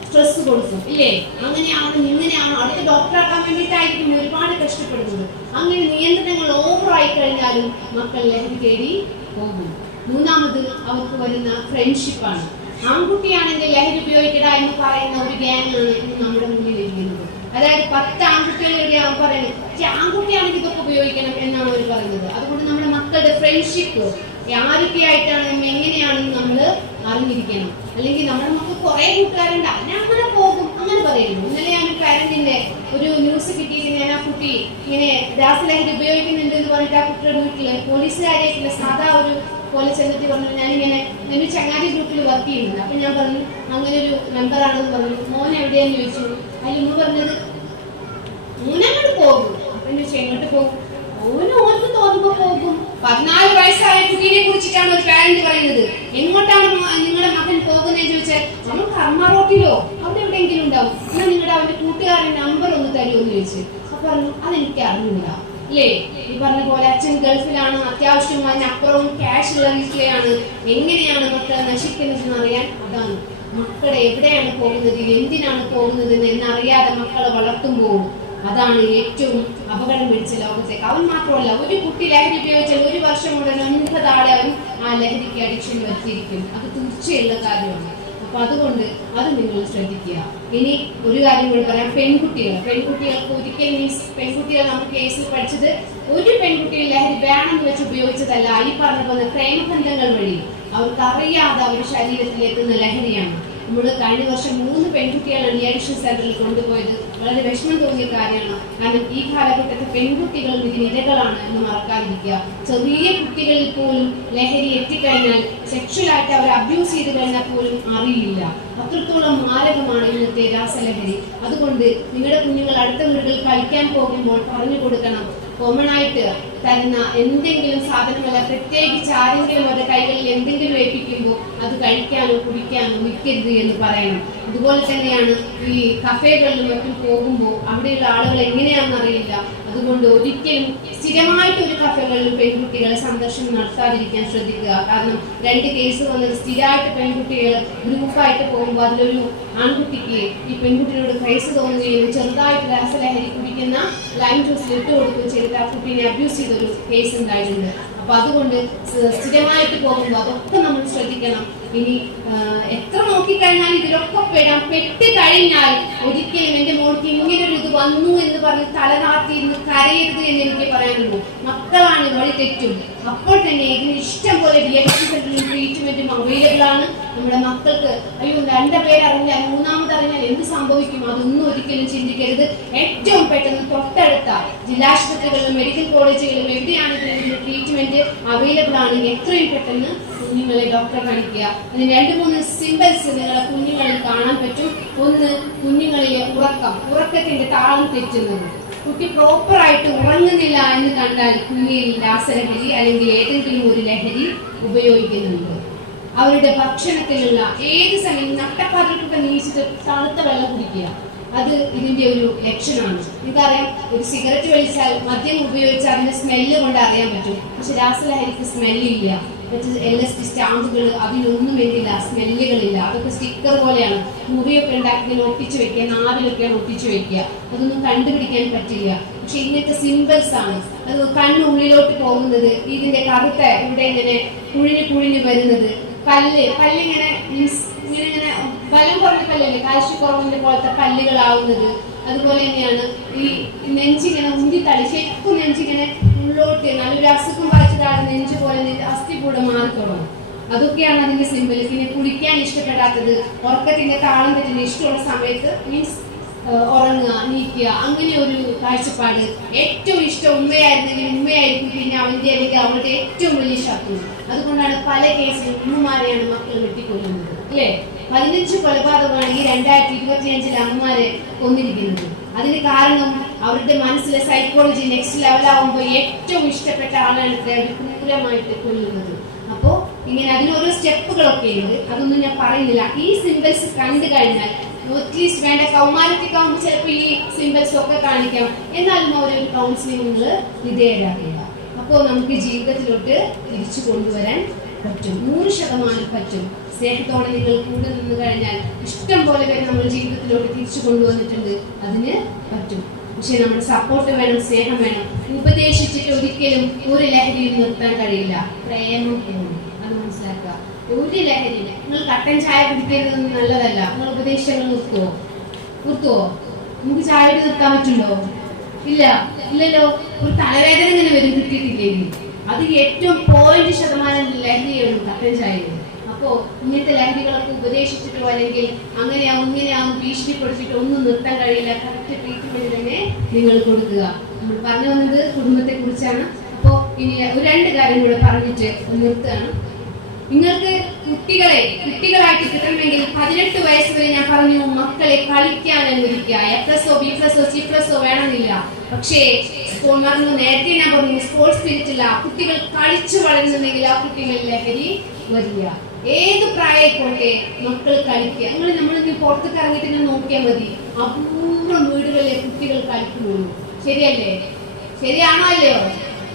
സ്ട്രെസ് കൊടുക്കും ഇല്ലേ, അങ്ങനെയാണ് ഇങ്ങനെയാണ്, അടുത്ത ഡോക്ടറാക്കാൻ വേണ്ടിയിട്ടായിരിക്കും ഒരുപാട് കഷ്ടപ്പെടുന്നത്. അങ്ങനെ നിയന്ത്രണങ്ങൾ ഓവറായി കഴിഞ്ഞാലും മക്കൾ ലഹരി തേടി പോകും. മൂന്നാമത് അവർക്ക് വരുന്ന ഫ്രണ്ട്ഷിപ്പാണ്. ആൺകുട്ടിയാണെങ്കിൽ ലഹരി ഉപയോഗിക്കട എന്ന് പറയുന്ന ഒരു ഗ്യാങ് ആണ് നമ്മുടെ മുന്നിൽ ഇരിക്കുന്നത്. അതായത് 10 ആൺകുട്ടികളുടെ പറയുന്നത് ആൺകുട്ടിയാണെങ്കിൽ ഇതൊക്കെ ഉപയോഗിക്കണം എന്നാണ് അവർ പറയുന്നത്. അതുകൊണ്ട് നമ്മുടെ മക്കളുടെ ഫ്രണ്ട്ഷിപ്പ് ആരൊക്കെയായിട്ടാണ് എങ്ങനെയാണെന്ന് നമ്മൾ അറിഞ്ഞിരിക്കണം. അല്ലെങ്കിൽ നമ്മുടെ മക്കൾ കുറെ കൂട്ടുകാരുണ്ട് അങ്ങനെ പോകും അങ്ങനെ പറയുന്നു. ഇന്നലെ ഞാൻ പാരന്റിന്റെ ഒരു ന്യൂസ് കിട്ടിയിട്ട് ഞാൻ ആ കുട്ടി ഇങ്ങനെ രാസലഹരി ഉപയോഗിക്കുന്നുണ്ട് എന്ന് പറഞ്ഞിട്ട് ആ കുട്ടിയുടെ വീട്ടില് പോലീസുകാരായിട്ടുള്ള സാധാ ഒരു പോലീസ് എന്നിട്ട് പറഞ്ഞു ഞാനിങ്ങനെ ഒരു ചങ്ങാതി ഗ്രൂപ്പിൽ വർക്ക് ചെയ്യുന്നുണ്ട്. അപ്പൊ ഞാൻ പറഞ്ഞു അങ്ങനെ ഒരു മെമ്പറാണെന്ന് പറഞ്ഞു. മോൻ എവിടെയാന്ന് ചോദിച്ചു. അതിൽ ഉമ്മ പറഞ്ഞത് മോനങ്ങോട്ട് പോകും. അപ്പൊ ഞാൻ ചോദിച്ചു എങ്ങോട്ട് പോകും? ഓർക്ക് തോന്നുമ്പോ പോകും. 14 വയസ്സായ കുട്ടീനെ കുറിച്ചിട്ടാണ് ഒരു പാരന്റ് പറയുന്നത്. എങ്ങോട്ടാണ് നിങ്ങളുടെ മകൻ പോകുന്നതെന്ന് ചോദിച്ചാൽ നമ്മൾ കർമ്മ റോട്ടിലോ അവിടെ എവിടെയെങ്കിലും ഉണ്ടാവും. എന്നാൽ നിങ്ങളുടെ അവന്റെ കൂട്ടുകാരൻ നമ്പർ ഒന്ന് തരുമെന്ന് ചോദിച്ചു. അപ്പൊ പറഞ്ഞു അതെനിക്ക് അറിഞ്ഞില്ല അല്ലേ. ഈ പറഞ്ഞ പോലെ അച്ഛൻ ഗൾഫിലാണ്, അത്യാവശ്യം അതിനപ്പുറവും ക്യാഷ് ഉള്ള വീട്ടിലെയാണ്. എങ്ങനെയാണ് മക്കളെ നശിക്കുന്നതെന്ന് അറിയാൻ അതാണ്. മക്കളെ എവിടെയാണ് പോകുന്നത്, എന്തിനാണ് പോകുന്നത് എന്നറിയാതെ മക്കളെ വളർത്തുമ്പോൾ അതാണ് ഏറ്റവും അപകടം പിടിച്ച ലോകത്തേക്ക്. അവൻ മാത്രമല്ല, ഒരു കുട്ടി ലഹരി ഉപയോഗിച്ചാൽ 1 വർഷം മുതൽ 9 ആളെ അവൻ ആ ലഹരിക്ക് അഡിക്ഷൻ വരുത്തിയിരിക്കും. അത് തീർച്ചയുള്ള കാര്യമാണ്. അപ്പൊ അതുകൊണ്ട് അത് നിങ്ങൾ ശ്രദ്ധിക്കുക. ഇനി ഒരു കാര്യം കൂടി പറയാം, പെൺകുട്ടികൾക്ക് ഒരിക്കലും മീൻസ് പെൺകുട്ടികൾ നമുക്ക് കേസിൽ പഠിച്ചത് ഒരു പെൺകുട്ടിയെ ലഹരി വേണമെന്ന് വെച്ച് ഉപയോഗിച്ചതല്ല. ഈ പറഞ്ഞ പോലെ പ്രേമബന്ധങ്ങൾ വഴി അവർക്ക് അറിയാതെ അവരുടെ ശരീരത്തിലെത്തുന്ന ലഹരിയാണ്. നമ്മൾ കഴിഞ്ഞ വർഷം 3 പെൺകുട്ടികളാണ് ഈ അഡിക്ഷൻ സെന്ററിൽ കൊണ്ടുപോയത്. വളരെ വിഷമം തോന്നിയ കാര്യമാണ്. കാരണം ഈ കാലഘട്ടത്തിൽ പെൺകുട്ടികളും ഇതിന് ഇരകളാണ് എന്ന് മറക്കാതിരിക്കുക. ചെറിയ കുട്ടികളിൽ പോലും ലഹരി എത്തിക്കഴിഞ്ഞാൽ സെക്ഷുവലായിട്ട് അവർ അബ്യൂസ് ചെയ്ത് കഴിഞ്ഞാൽ പോലും അറിയില്ല. അത്രത്തോളം മാരകമാണ് ഇന്നത്തെ രാസലഹരി. അതുകൊണ്ട് നിങ്ങളുടെ കുഞ്ഞുങ്ങൾ അടുത്ത വീടുകളിൽ കളിക്കാൻ പോകുമ്പോൾ പറഞ്ഞു കൊടുക്കണം, കോമൺ ആയിട്ട് തരുന്ന എന്തെങ്കിലും സാധനമല്ല, പ്രത്യേകിച്ച് ആരെങ്കിലും അവരുടെ കൈകളിൽ എന്തെങ്കിലും ഏൽപ്പിക്കുമ്പോൾ അത് കഴിക്കാനോ കുടിക്കാനോ നിൽക്കരുത് എന്ന് പറയണം. അതുപോലെ തന്നെയാണ് ഈ കഫേകളിലും മറ്റും പോകുമ്പോൾ അവിടെയുള്ള ആളുകൾ എങ്ങനെയാണെന്ന് അറിയില്ല. അതുകൊണ്ട് ഒരിക്കലും സ്ഥിരമായിട്ട് ഒരു കഫേകളിലും പെൺകുട്ടികളെ സന്ദർശനം നടത്താതിരിക്കാൻ ശ്രദ്ധിക്കുക. കാരണം 2 കേസ് വന്നത് സ്ഥിരമായിട്ട് പെൺകുട്ടികൾ ഗ്രൂപ്പായിട്ട് പോകുമ്പോൾ അതിലൊരു ആൺകുട്ടിക്ക് ഈ പെൺകുട്ടിയോട് ക്രൈസ് തോന്നുകയും ചെറുതായിട്ട് രാസലഹരി കുടിക്കുന്ന ലൈം ജ്യൂസിൽ ഇട്ട് കൊടുക്കുകയും ചെയ്തിട്ട് ആ കുട്ടീനെ അബ്യൂസ് ചെയ്തൊരു കേസ് ഉണ്ടായിട്ടുണ്ട്. അപ്പൊ അതുകൊണ്ട് സ്ഥിരമായിട്ട് പോകുമ്പോൾ അതൊക്കെ നമ്മൾ ശ്രദ്ധിക്കണം. ഇനി എത്ര നോക്കിക്കഴിഞ്ഞാൽ ഇതിലൊക്കെ പെട്ട് കഴിഞ്ഞാൽ ഒരിക്കലും എന്റെ മോൾക്ക് ഇങ്ങനൊരു ഇത് വന്നു എന്ന് പറഞ്ഞ് തലനാത്തിയിരുന്ന് കരയരുത് എന്ന് എനിക്ക് പറയാനുള്ളൂ. മക്കളാണ് വഴി തെറ്റും. അപ്പോൾ തന്നെ ഇതിന് ഇഷ്ടം പോലെ DHC സെന്ററിലും ട്രീറ്റ്മെന്റും അവൈലബിൾ ആണ്. നമ്മുടെ മക്കൾക്ക് അയ്യോ 2 പേരറിഞ്ഞാൽ 3ാമത് അറിഞ്ഞാൽ എന്ത് സംഭവിക്കും, അതൊന്നും ഒരിക്കലും ചിന്തിക്കരുത്. ഏറ്റവും പെട്ടെന്ന് തൊട്ടടുത്ത ജില്ലാശുപത്രികളിലും മെഡിക്കൽ കോളേജുകളിലും എവിടെയാണ് ഇതിന് ട്രീറ്റ്മെന്റ് അവൈലബിൾ ആണ് എത്രയും പെട്ടെന്ന് കുഞ്ഞുങ്ങളെ ഡോക്ടറെ കാണിക്കുക. അതിന് 2-3 സിംബൽസ് നിങ്ങളെ കുഞ്ഞുങ്ങളിൽ കാണാൻ പറ്റും. ഒന്ന്, കുഞ്ഞുങ്ങളിലെ ഉറക്കത്തിന്റെ താളം തെറ്റുന്നത്. കുട്ടി പ്രോപ്പറായിട്ട് ഉറങ്ങുന്നില്ല എന്ന് കണ്ടാൽ കുഞ്ഞിൽ രാസലഹരി അല്ലെങ്കിൽ ഏതെങ്കിലും ഒരു ലഹരി ഉപയോഗിക്കുന്നുണ്ട്. അവരുടെ ഭക്ഷണത്തിലുള്ള ഏത് സമയം നട്ടപ്പാത്രക്കൊക്കെ നീച്ചിട്ട് തണുത്ത വെള്ളം കുടിക്കുക, അത് ഇതിന്റെ ഒരു ലക്ഷണമാണ്. നിങ്ങൾക്കറിയാം, ഒരു സിഗരറ്റ് വലിച്ചാൽ മദ്യം ഉപയോഗിച്ചാൽ അതിന്റെ സ്മെല്ല് കൊണ്ട് അറിയാൻ പറ്റും. പക്ഷെ രാസലഹരിക്ക് സ്മെല്ലില്ല. LSD സ്റ്റാമ്പുകൾ അതിനൊന്നും എന്തില്ല, സ്മെല്ലുകളില്ല. അതൊക്കെ സ്റ്റിക്കർ പോലെയാണ്. മുറിയൊക്കെ ഉണ്ടാക്കി ഇങ്ങനെ ഒട്ടിച്ചു വെക്കുക, നാവിലൊക്കെയാണ് ഒട്ടിച്ചു വെക്കുക. അതൊന്നും കണ്ടുപിടിക്കാൻ പറ്റില്ല. പക്ഷെ ഇങ്ങനത്തെ സിമ്പിൾസ് ആണ്. അത് കണ്ണുള്ളിലോട്ട് പോകുന്നത്, ഇതിന്റെ കറുത്ത ഇവിടെ ഇങ്ങനെ കുഴിഞ്ഞു വരുന്നത്, പല്ലിങ്ങനെ ഇങ്ങനെ ബലം കുറഞ്ഞ പല്ലല്ലേ, കാഴ്ചക്കുറവിന്റെ പോലത്തെ പല്ലുകളാവുന്നത്. അതുപോലെ തന്നെയാണ് ഈ നെഞ്ചിങ്ങനെ ഉന്തിത്തള്ളി ശരിക്കും നെഞ്ചിങ്ങനെ ഉള്ളോട്ട് നല്ലൊരു അസുഖം വായിച്ചതാണ് നെഞ്ച് പോലെ അസ്ഥി കൂടെ മാറിത്തുടങ്ങും. അതൊക്കെയാണ് അതിന്റെ സിമ്പിൾ. പിന്നെ കുളിക്കാൻ ഇഷ്ടപ്പെടാത്തത്, ഉറക്കത്തിന്റെ താളം തെറ്റിന് ഇഷ്ടമുള്ള സമയത്ത് മീൻസ് ഉറങ്ങുക, നീക്കുക, അങ്ങനെ ഒരു കാഴ്ചപ്പാട്. ഏറ്റവും ഇഷ്ടം ഉമ്മയായിരുന്നെങ്കിൽ ഉമ്മയായിരിക്കും പിന്നെ അവന്റെ അല്ലെങ്കിൽ അവളുടെ ഏറ്റവും വലിയ ശത്രു. അതുകൊണ്ടാണ് പല കേസിലും ഉമ്മമാരെയാണ് മക്കൾ വെട്ടിക്കൊല്ലുന്നത് അല്ലേ. 15 കൊലപാതകമാണ് ഈ 2025 അമ്മമാരെ കൊന്നിരിക്കുന്നത്. അതിന് കാരണം അവരുടെ മനസ്സിലെ സൈക്കോളജി നെക്സ്റ്റ് ലെവലാവുമ്പോൾ ഏറ്റവും ഇഷ്ടപ്പെട്ട ആളാണ് ക്രൂരമായിട്ട് കൊല്ലുന്നത്. അപ്പോ ഇങ്ങനെ അതിനോരോ സ്റ്റെപ്പുകളൊക്കെ ഉണ്ട്, അതൊന്നും ഞാൻ പറയുന്നില്ല. ഈ സിംബൽസ് കണ്ടു കഴിഞ്ഞാൽ അറ്റ്ലീസ്റ്റ് വേണ്ട കൗമാരത്തിക്കാവുമ്പോൾ ചിലപ്പോൾ ഈ സിംബൽസ് ഒക്കെ കാണിക്കാം. എന്നാലും അവരൊരു കൗൺസിലിംഗ് നിങ്ങൾ വിധേയരാക്കുക. അപ്പോൾ നമുക്ക് ജീവിതത്തിലോട്ട് തിരിച്ചു കൊണ്ടുവരാൻ പറ്റും, 100% പറ്റും. സ്നേഹത്തോടെ നിങ്ങൾ കൂടെ നിന്ന് കഴിഞ്ഞാൽ ഇഷ്ടം പോലെ പേര് നമ്മൾ ജീവിതത്തിലോട്ട് തിരിച്ചു കൊണ്ടുവന്നിട്ടുണ്ട്. അതിന് പറ്റും. പക്ഷെ നമ്മുടെ സപ്പോർട്ട് വേണം, സ്നേഹം വേണം. ഉപദേശിച്ചിട്ട് ഒരിക്കലും ഒരു ലഹരിയിൽ നിർത്താൻ കഴിയില്ല. പ്രേമം എന്ന് അത് മനസ്സിലാക്കുക. ഒരു ലഹരി നിങ്ങൾ കട്ടൻ ചായ കുടിക്കരുതെന്ന് നല്ലതല്ല. നിങ്ങൾ ഉപദേശങ്ങൾ നിർത്തുവോ? നമുക്ക് ചായ നിർത്താൻ പറ്റുണ്ടോ? ഇല്ലല്ലോ. ഒരു തലവേദന ഇങ്ങനെ വരും കിട്ടിയിട്ടില്ലേ? അത് ഏറ്റവും 0% ലഹരിയാണ് കട്ടൻ ചായ. അപ്പോ ഇങ്ങനത്തെ ലഹരികളൊക്കെ ഉപദേശിച്ചിട്ടോ അല്ലെങ്കിൽ അങ്ങനെയാവും ഇങ്ങനെയാവും ഭീഷണിപ്പെടുത്തിയിട്ട് ഒന്നും നിർത്താൻ കഴിയില്ല. കറക്റ്റ് ട്രീറ്റ്മെന്റ് തന്നെ നിങ്ങൾ കൊടുക്കുക. നമ്മൾ പറഞ്ഞു വന്നത് കുടുംബത്തെ കുറിച്ചാണ്. അപ്പോ ഇനി 2 കാര്യം കൂടെ പറഞ്ഞിട്ട് നിർത്തുകയാണ്. നിങ്ങൾക്ക് കുട്ടികളായിട്ട് കിട്ടണമെങ്കിൽ 18 വയസ്സ് വരെ ഞാൻ പറഞ്ഞു മക്കളെ കളിക്കാൻ അനുവദിക്കുക. A+, B+, C+ വേണമെന്നില്ല. പക്ഷേ നേരത്തെ ഞാൻ പറഞ്ഞു സ്പോർട്സ് സ്പിരിറ്റ് ഇല്ല. കുട്ടികൾ കളിച്ചു വളരുന്നുണ്ടെങ്കിൽ ആ കുട്ടികളിൽ ലഹരി വരിക. ഏത് പ്രായമായിക്കോട്ടെ മക്കൾ കളിക്കുക. നമ്മളിങ്ങനെ പുറത്തേക്ക് ഇറങ്ങിയിട്ട് ഇങ്ങനെ നോക്കിയാൽ മതി. അപൂർവം വീടുകളിലെ കുട്ടികൾ കളിക്കുന്നുള്ളൂ. ശരിയല്ലേ? ശരിയാണോ അല്ലയോ?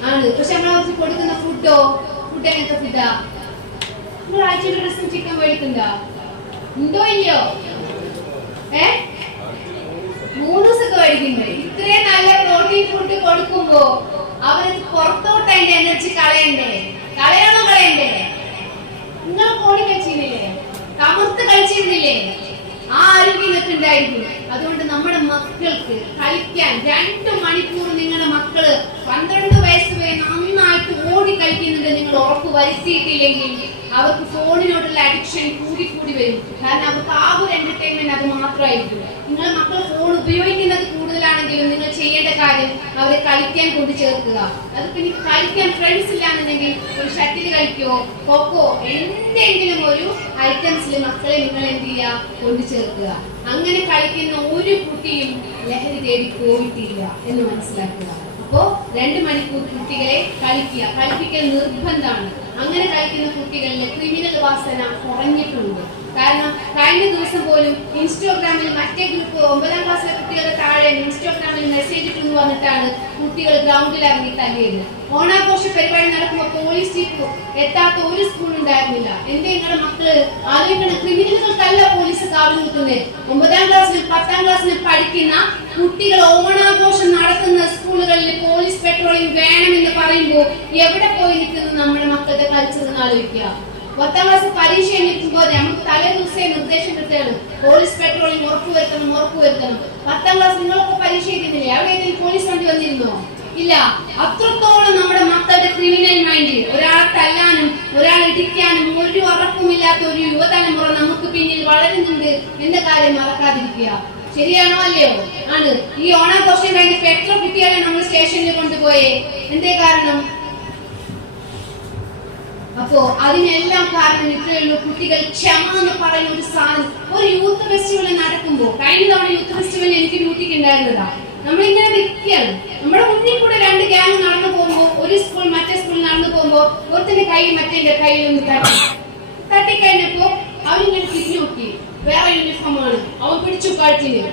ആണ്. പക്ഷെ നമ്മൾ കൊടുക്കുന്ന ഫുഡ് എങ്ങനത്തെ ഫുഡാ? നിങ്ങൾ ആഴ്ചയിൽ ഒരു ദിവസം ചിക്കൻ മേടിക്കണ്ട ഉണ്ടോ ഇല്ലയോ? 3 ദിവസമൊക്കെ മേടിക്കണ്ടേ? ഇത്രയും നല്ല പ്രോട്ടീൻ ഫുഡ് കൊടുക്കുമ്പോ അവർക്ക് പുറത്തോട്ട് അതിന്റെ എനർജി കളയണ്ടേ? നിങ്ങൾ കോടി കളിച്ചിരുന്നില്ലേ? കമർത്ത് കളിച്ചിരുന്നില്ലേ? ആ ആരോഗ്യം നിങ്ങൾക്ക് ഉണ്ടായിരിക്കും. അതുകൊണ്ട് നമ്മുടെ മക്കൾക്ക് കളിക്കാൻ 2 മണിക്കൂർ നിങ്ങളുടെ മക്കള് 12 വയസ്സ് വരെ നന്നായിട്ട് ഓടി കളിക്കുന്നുണ്ട് നിങ്ങൾ ഉറപ്പ് വരുത്തിയിട്ടില്ലെങ്കിൽ അവർക്ക് ഫോണിനോടുള്ള അഡിക്ഷൻ കൂടി വരും. കാരണം അവർക്ക് ആ ഒരു എന്റർടൈൻമെന്റ് അത് മാത്രമായിരിക്കും. നിങ്ങളുടെ മക്കൾ ഫോൺ ഉപയോഗിക്കുന്നത് കൂടുതലാണെങ്കിലും നിങ്ങൾ ചെയ്യേണ്ട കാര്യം അവരെ കളിക്കാൻ കൊണ്ട് ചേർക്കുക. അത് പിന്നെ കളിക്കാൻ ഫ്രണ്ട്സ് ഇല്ലാന്നുണ്ടെങ്കിൽ ഒരു ഷട്ടിൽ കളിക്കോ കൊക്കോ എന്തെങ്കിലും ഒരു ഐറ്റംസിൽ മക്കളെ നിങ്ങൾ എന്ത് ചെയ്യുക? കൊണ്ട് ചേർക്കുക. അങ്ങനെ കളിക്കുന്ന ഒരു കുട്ടിയും ലഹരി തേടി പോയിട്ടില്ല എന്ന് മനസ്സിലാക്കുക. അപ്പോ 2 മണിക്കൂർ കുട്ടികളെ കളിപ്പിക്കൽ നിർബന്ധമാണ്. അങ്ങനെ കളിക്കുന്ന കുട്ടികളിലെ ക്രിമിനൽ വാസന കുറഞ്ഞിട്ടുണ്ട്. കാരണം കഴിഞ്ഞ ദിവസം പോലും ഇൻസ്റ്റാഗ്രാമിൽ മറ്റേ ഗ്രൂപ്പ് 9ാം ക്ലാസ്സിലെ കുട്ടികളുടെ താഴെ ഇൻസ്റ്റാഗ്രാമിൽ മെസ്സേജ് ഇട്ടെന്ന് പറഞ്ഞിട്ടാണ് കുട്ടികൾ ഗ്രൗണ്ടിൽ ഇറങ്ങി തല്ലിയത്. ഓണാഘോഷ പരിപാടി നടക്കുമ്പോൾ പോലീസ് ജീപ്പ് എത്താത്ത ഒരു സ്കൂൾ ഉണ്ടായിരുന്നില്ല. എന്റെ നിങ്ങളുടെ മക്കള് ആലോചിക്കണം, ക്രിമിനലുകൾക്കല്ല പോലീസ് കാവൽ നിൽക്കുന്നത്. 9ാം ക്ലാസ്സിലും 10ാം ക്ലാസ്സിലും പഠിക്കുന്ന കുട്ടികൾ ഓണാഘോഷം നടക്കുന്ന സ്കൂളുകളിൽ പോലീസ് പെട്രോളിംഗ് വേണമെന്ന് പറയുമ്പോൾ എവിടെ പോയി നിൽക്കുന്നു നമ്മുടെ മക്കളുടെ കൾച്ചർ എന്ന് ആലോചിക്കുക. 10ാം ക്ലാസ് പരീക്ഷ എഴുതിക്കുമ്പോൾ നമുക്ക് തലേ ദിവസേ നിർദ്ദേശം കിട്ടുകയാണ് പോലീസ് പെട്രോളിംഗ് ഉറപ്പുവരുത്തണം. 10ാം ക്ലാസ് നിങ്ങളൊക്കെ പരീക്ഷ എഴുതുന്നില്ലേ? അവിടെ പോലീസ് വണ്ടി വന്നിരുന്നോ? ഇല്ല. അത്രത്തോളം നമ്മുടെ മക്കളുടെ ക്രിമിനൽ മൈൻഡ്, ഒരാളെ തല്ലാനും ഒരാളെ ഇടിക്കാനും ഒരു ഉറപ്പുമില്ലാത്ത ഒരു യുവതലമുറ നമുക്ക് പിന്നിൽ വളരുന്നുണ്ട് എന്ന കാര്യം മറക്കാതിരിക്കുക. ശരിയാണോ അല്ലയോ? ആണ്. ഈ ഓണാഘോഷം കഴിഞ്ഞ് പെട്രോൾ കിട്ടിയാലേ നമ്മൾ സ്റ്റേഷനിൽ കൊണ്ടുപോയേ. എന്തേ കാരണം? അപ്പോ അതിനെല്ലാം കാരണം ഇത്രയുള്ളൂ. കുട്ടികൾ ക്ഷമ എന്ന് പറയുന്ന ഒരു സാധനം. ഒരു യൂത്ത് ഫെസ്റ്റിവൽ നടക്കുമ്പോ, കഴിഞ്ഞ തവണ യൂത്ത് ഫെസ്റ്റിവൽ എനിക്ക് ഡ്യൂട്ടിക്ക് ഉണ്ടായിരുന്നതാ. നമ്മളിങ്ങനെ നിൽക്കുകയാണ്. നമ്മുടെ മുന്നിൽ കൂടെ 2 ഗ്യാങ് നടന്നു പോകുമ്പോ, ഒരു സ്കൂൾ മറ്റേ സ്കൂളിൽ നടന്നു പോകുമ്പോ ഒരുത്തിന്റെ കൈ മറ്റേ കയ്യിൽ ഒന്ന് തട്ടിക്കഴിഞ്ഞപ്പോ അവരിങ്ങനെ തിരിഞ്ഞു നോക്കി. വേറെ യൂണിഫോം ആണ്. അവൻ പിടിച്ചു കഴുത്തിന്.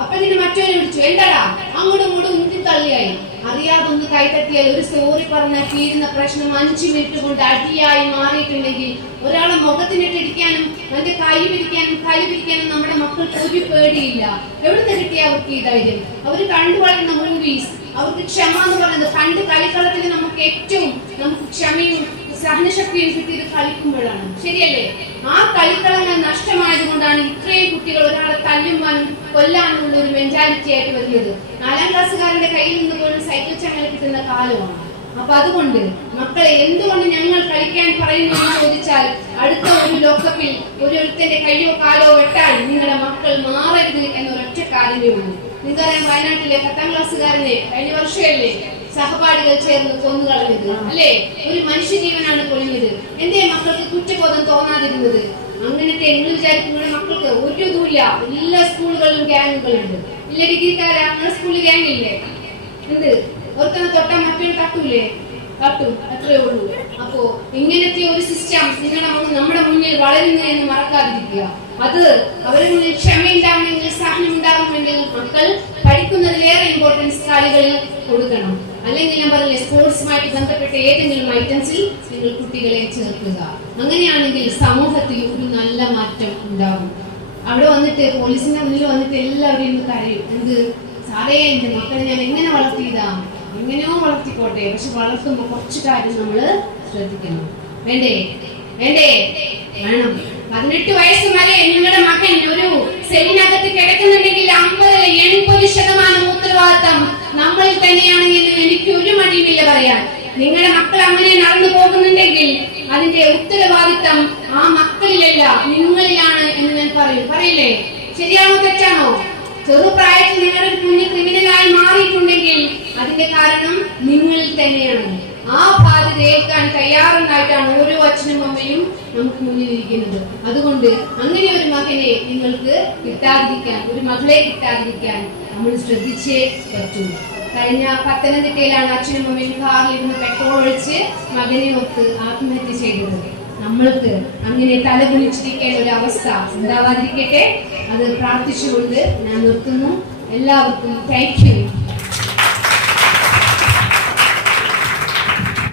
അപ്പൊ ഇതിന് മറ്റൊരു പിടിച്ചു. എന്താടാ? അങ്ങോട്ടും ഇങ്ങോട്ടും ഉന്തി തള്ളിയായി. അറിയാതെ ഒന്ന് കൈത്തട്ടിയാൽ ഒരു സോറി പറഞ്ഞാൽ തീരുന്ന പ്രശ്നം 5 മിനിറ്റ് കൊണ്ട് അടിയായി മാറിയിട്ടുണ്ടെങ്കിൽ ഒരാളെ മുഖത്തിനിട്ട് ഇടിക്കാനും അതിന്റെ കൈ പിടിക്കാനും നമ്മുടെ മക്കൾക്ക് ഒരു പേടിയില്ല. എവിടുന്ന് കിട്ടിയ അവർക്ക് ഈ ധൈര്യം? അവർ കണ്ടു വളരുന്ന മൂവീസ്, അവർക്ക് ക്ഷമ എന്ന് പറയുന്നത് പണ്ട് കളിക്കളത്തിൽ നമുക്ക് ക്ഷമയും സഹനശക്തിയും കിട്ടിയത് കളിക്കുമ്പോഴാണ്. ശരിയല്ലേ? ആ കളിക്കളങ്ങൾ നഷ്ടമായത് കൊണ്ടാണ് ഇത്രയും കുട്ടികൾ ഒരാളെ തല്ലുവാനും കൊല്ലാനുള്ള ഒരു മെന്റാലിറ്റി ആയിട്ട് വരുന്നത്. 4ാം ക്ലാസ്സുകാരന്റെ കയ്യിൽ നിന്ന് പോലും സൈക്കിൾ ചങ്ങല കിട്ടുന്ന കാലമാണ്. അപ്പൊ അതുകൊണ്ട് മക്കളെ എന്തുകൊണ്ട് ഞങ്ങൾ കളിക്കാൻ പറയുന്നു എന്ന് ചോദിച്ചാൽ, അടുത്ത ഒരു ലോക്കപ്പിൽ ഒരുത്തന്റെ കയ്യോ കാലോ വെട്ടാൻ നിങ്ങളുടെ മക്കൾ മാറരുത് എന്നൊരൊറ്റ കാര്യമേ ഉള്ളൂ. നിങ്ങൾക്കറിയാം, വയനാട്ടിലെ 10ാം ക്ലാസ്സുകാരനെ കഴിഞ്ഞ വർഷമല്ലേ സഹപാഠികൾ ചേർന്ന് കൊന്നുകളഞ്ഞത് അല്ലേ? ഒരു മനുഷ്യജീവനാണ് പൊളിഞ്ഞത്. എന്തേ മക്കൾക്ക് കുറ്റബോധം തോന്നാതിരുന്നത്? അങ്ങനത്തെ നിങ്ങൾ വിചാരിക്കും നിങ്ങളുടെ മക്കൾക്ക് ഒരു ഇതുമില്ല. എല്ലാ സ്കൂളുകളിലും ഗ്യാങ്ങുകളുണ്ട്. ഇല്ല ഡിഗ്രിക്കാരാ? നിങ്ങളുടെ സ്കൂളിൽ ഗ്യാങ് ഇല്ലേ? എന്ത് ഓർക്കുന്ന തൊട്ടാ മറ്റൊരു തട്ടൂലേ? കാട്ടും, അത്രേ ഉള്ളൂ. അപ്പോ ഇങ്ങനത്തെ ഒരു സിസ്റ്റം നമ്മുടെ മുന്നിൽ വളരുന്നു എന്ന് മറക്കാതിരിക്കുക. അത് അവരുടെ മുന്നിൽ ക്ഷമയുണ്ടാവണമെങ്കിൽ, സഹനം ഉണ്ടാകണമെങ്കിൽ മക്കൾ പഠിക്കുന്നതിലേറെ ഇമ്പോർട്ടൻസ് കളികളിൽ കൊടുക്കണം. അല്ലെങ്കിൽ ഞാൻ പറഞ്ഞില്ലേ, സ്പോർട്സുമായിട്ട് ബന്ധപ്പെട്ട ഏതെങ്കിലും ഐറ്റംസിൽ നിങ്ങൾ കുട്ടികളെ ചേർക്കുക. അങ്ങനെയാണെങ്കിൽ സമൂഹത്തിൽ ഒരു നല്ല മാറ്റം ഉണ്ടാകും. അവിടെ വന്നിട്ട് പോലീസിന്റെ മുന്നിൽ വന്നിട്ട് എല്ലാവരെയും കരയും. എന്ത് സാറേ, എന്റെ മക്കളെ ഞാൻ എങ്ങനെ വളർത്തിയതാ, എങ്ങനെയോ വളർത്തിക്കോട്ടെ, പക്ഷെ വളർത്തുമ്പോ കുറച്ചു കാര്യം നമ്മള് ശ്രദ്ധിക്കണം. വേണ്ടേ? വേണം. 18 വയസ്സ് വരെ നിങ്ങളുടെ മകൻ ഒരു സെല്ലിനകത്ത് കിടക്കുന്നുണ്ടെങ്കിൽ 50-80% ഉത്തരവാദിത്തം നമ്മളിൽ തന്നെയാണ് എന്ന് എനിക്ക് ഒരു മടിയുമില്ല പറയാൻ. നിങ്ങളുടെ മക്കൾ അങ്ങനെ നടന്നു പോകുന്നുണ്ടെങ്കിൽ അതിന്റെ ഉത്തരവാദിത്തം ആ മക്കളിലല്ല, നിങ്ങളിലാണ് എന്ന് ഞാൻ പറയില്ലേ? ശരിയാണോ തെറ്റാണോ? ചെറുപ്രായത്തിൽ നിങ്ങളൊരു കുഞ്ഞ് ക്രിമിനലായി മാറിയിട്ടുണ്ടെങ്കിൽ അതിന്റെ കാരണം നിങ്ങളിൽ തന്നെയാണ്. ആ ബാധ്യത ഏൽക്കാൻ തയ്യാറെന്നായിട്ടാണ് ഓരോ അച്ഛനും അമ്മയും നമുക്ക് മുന്നിൽ ഇരിക്കുന്നത്. അതുകൊണ്ട് അങ്ങനെ ഒരു മകനെ നിങ്ങൾക്ക് കിട്ടാതിരിക്കാൻ, ഒരു മകളെ കിട്ടാതിരിക്കാൻ നമ്മൾ ശ്രദ്ധിച്ചേ പറ്റൂ. കഴിഞ്ഞ പത്തനംതിട്ടയിലാണ് അച്ഛനും അമ്മയും കാറിലിരുന്ന് പെട്രോൾ ഒഴിച്ച് മകനെ ഒത്ത് ആത്മഹത്യ ചെയ്തത്. നമ്മൾക്ക് അങ്ങനെ തലകുനിച്ചിരിക്കേണ്ട ഒരു അവസ്ഥ ഉണ്ടാവാതിരിക്കട്ടെ. അത് പ്രാർത്ഥിച്ചുകൊണ്ട് ഞാൻ നിർത്തുന്നു. എല്ലാവർക്കും താങ്ക് യു.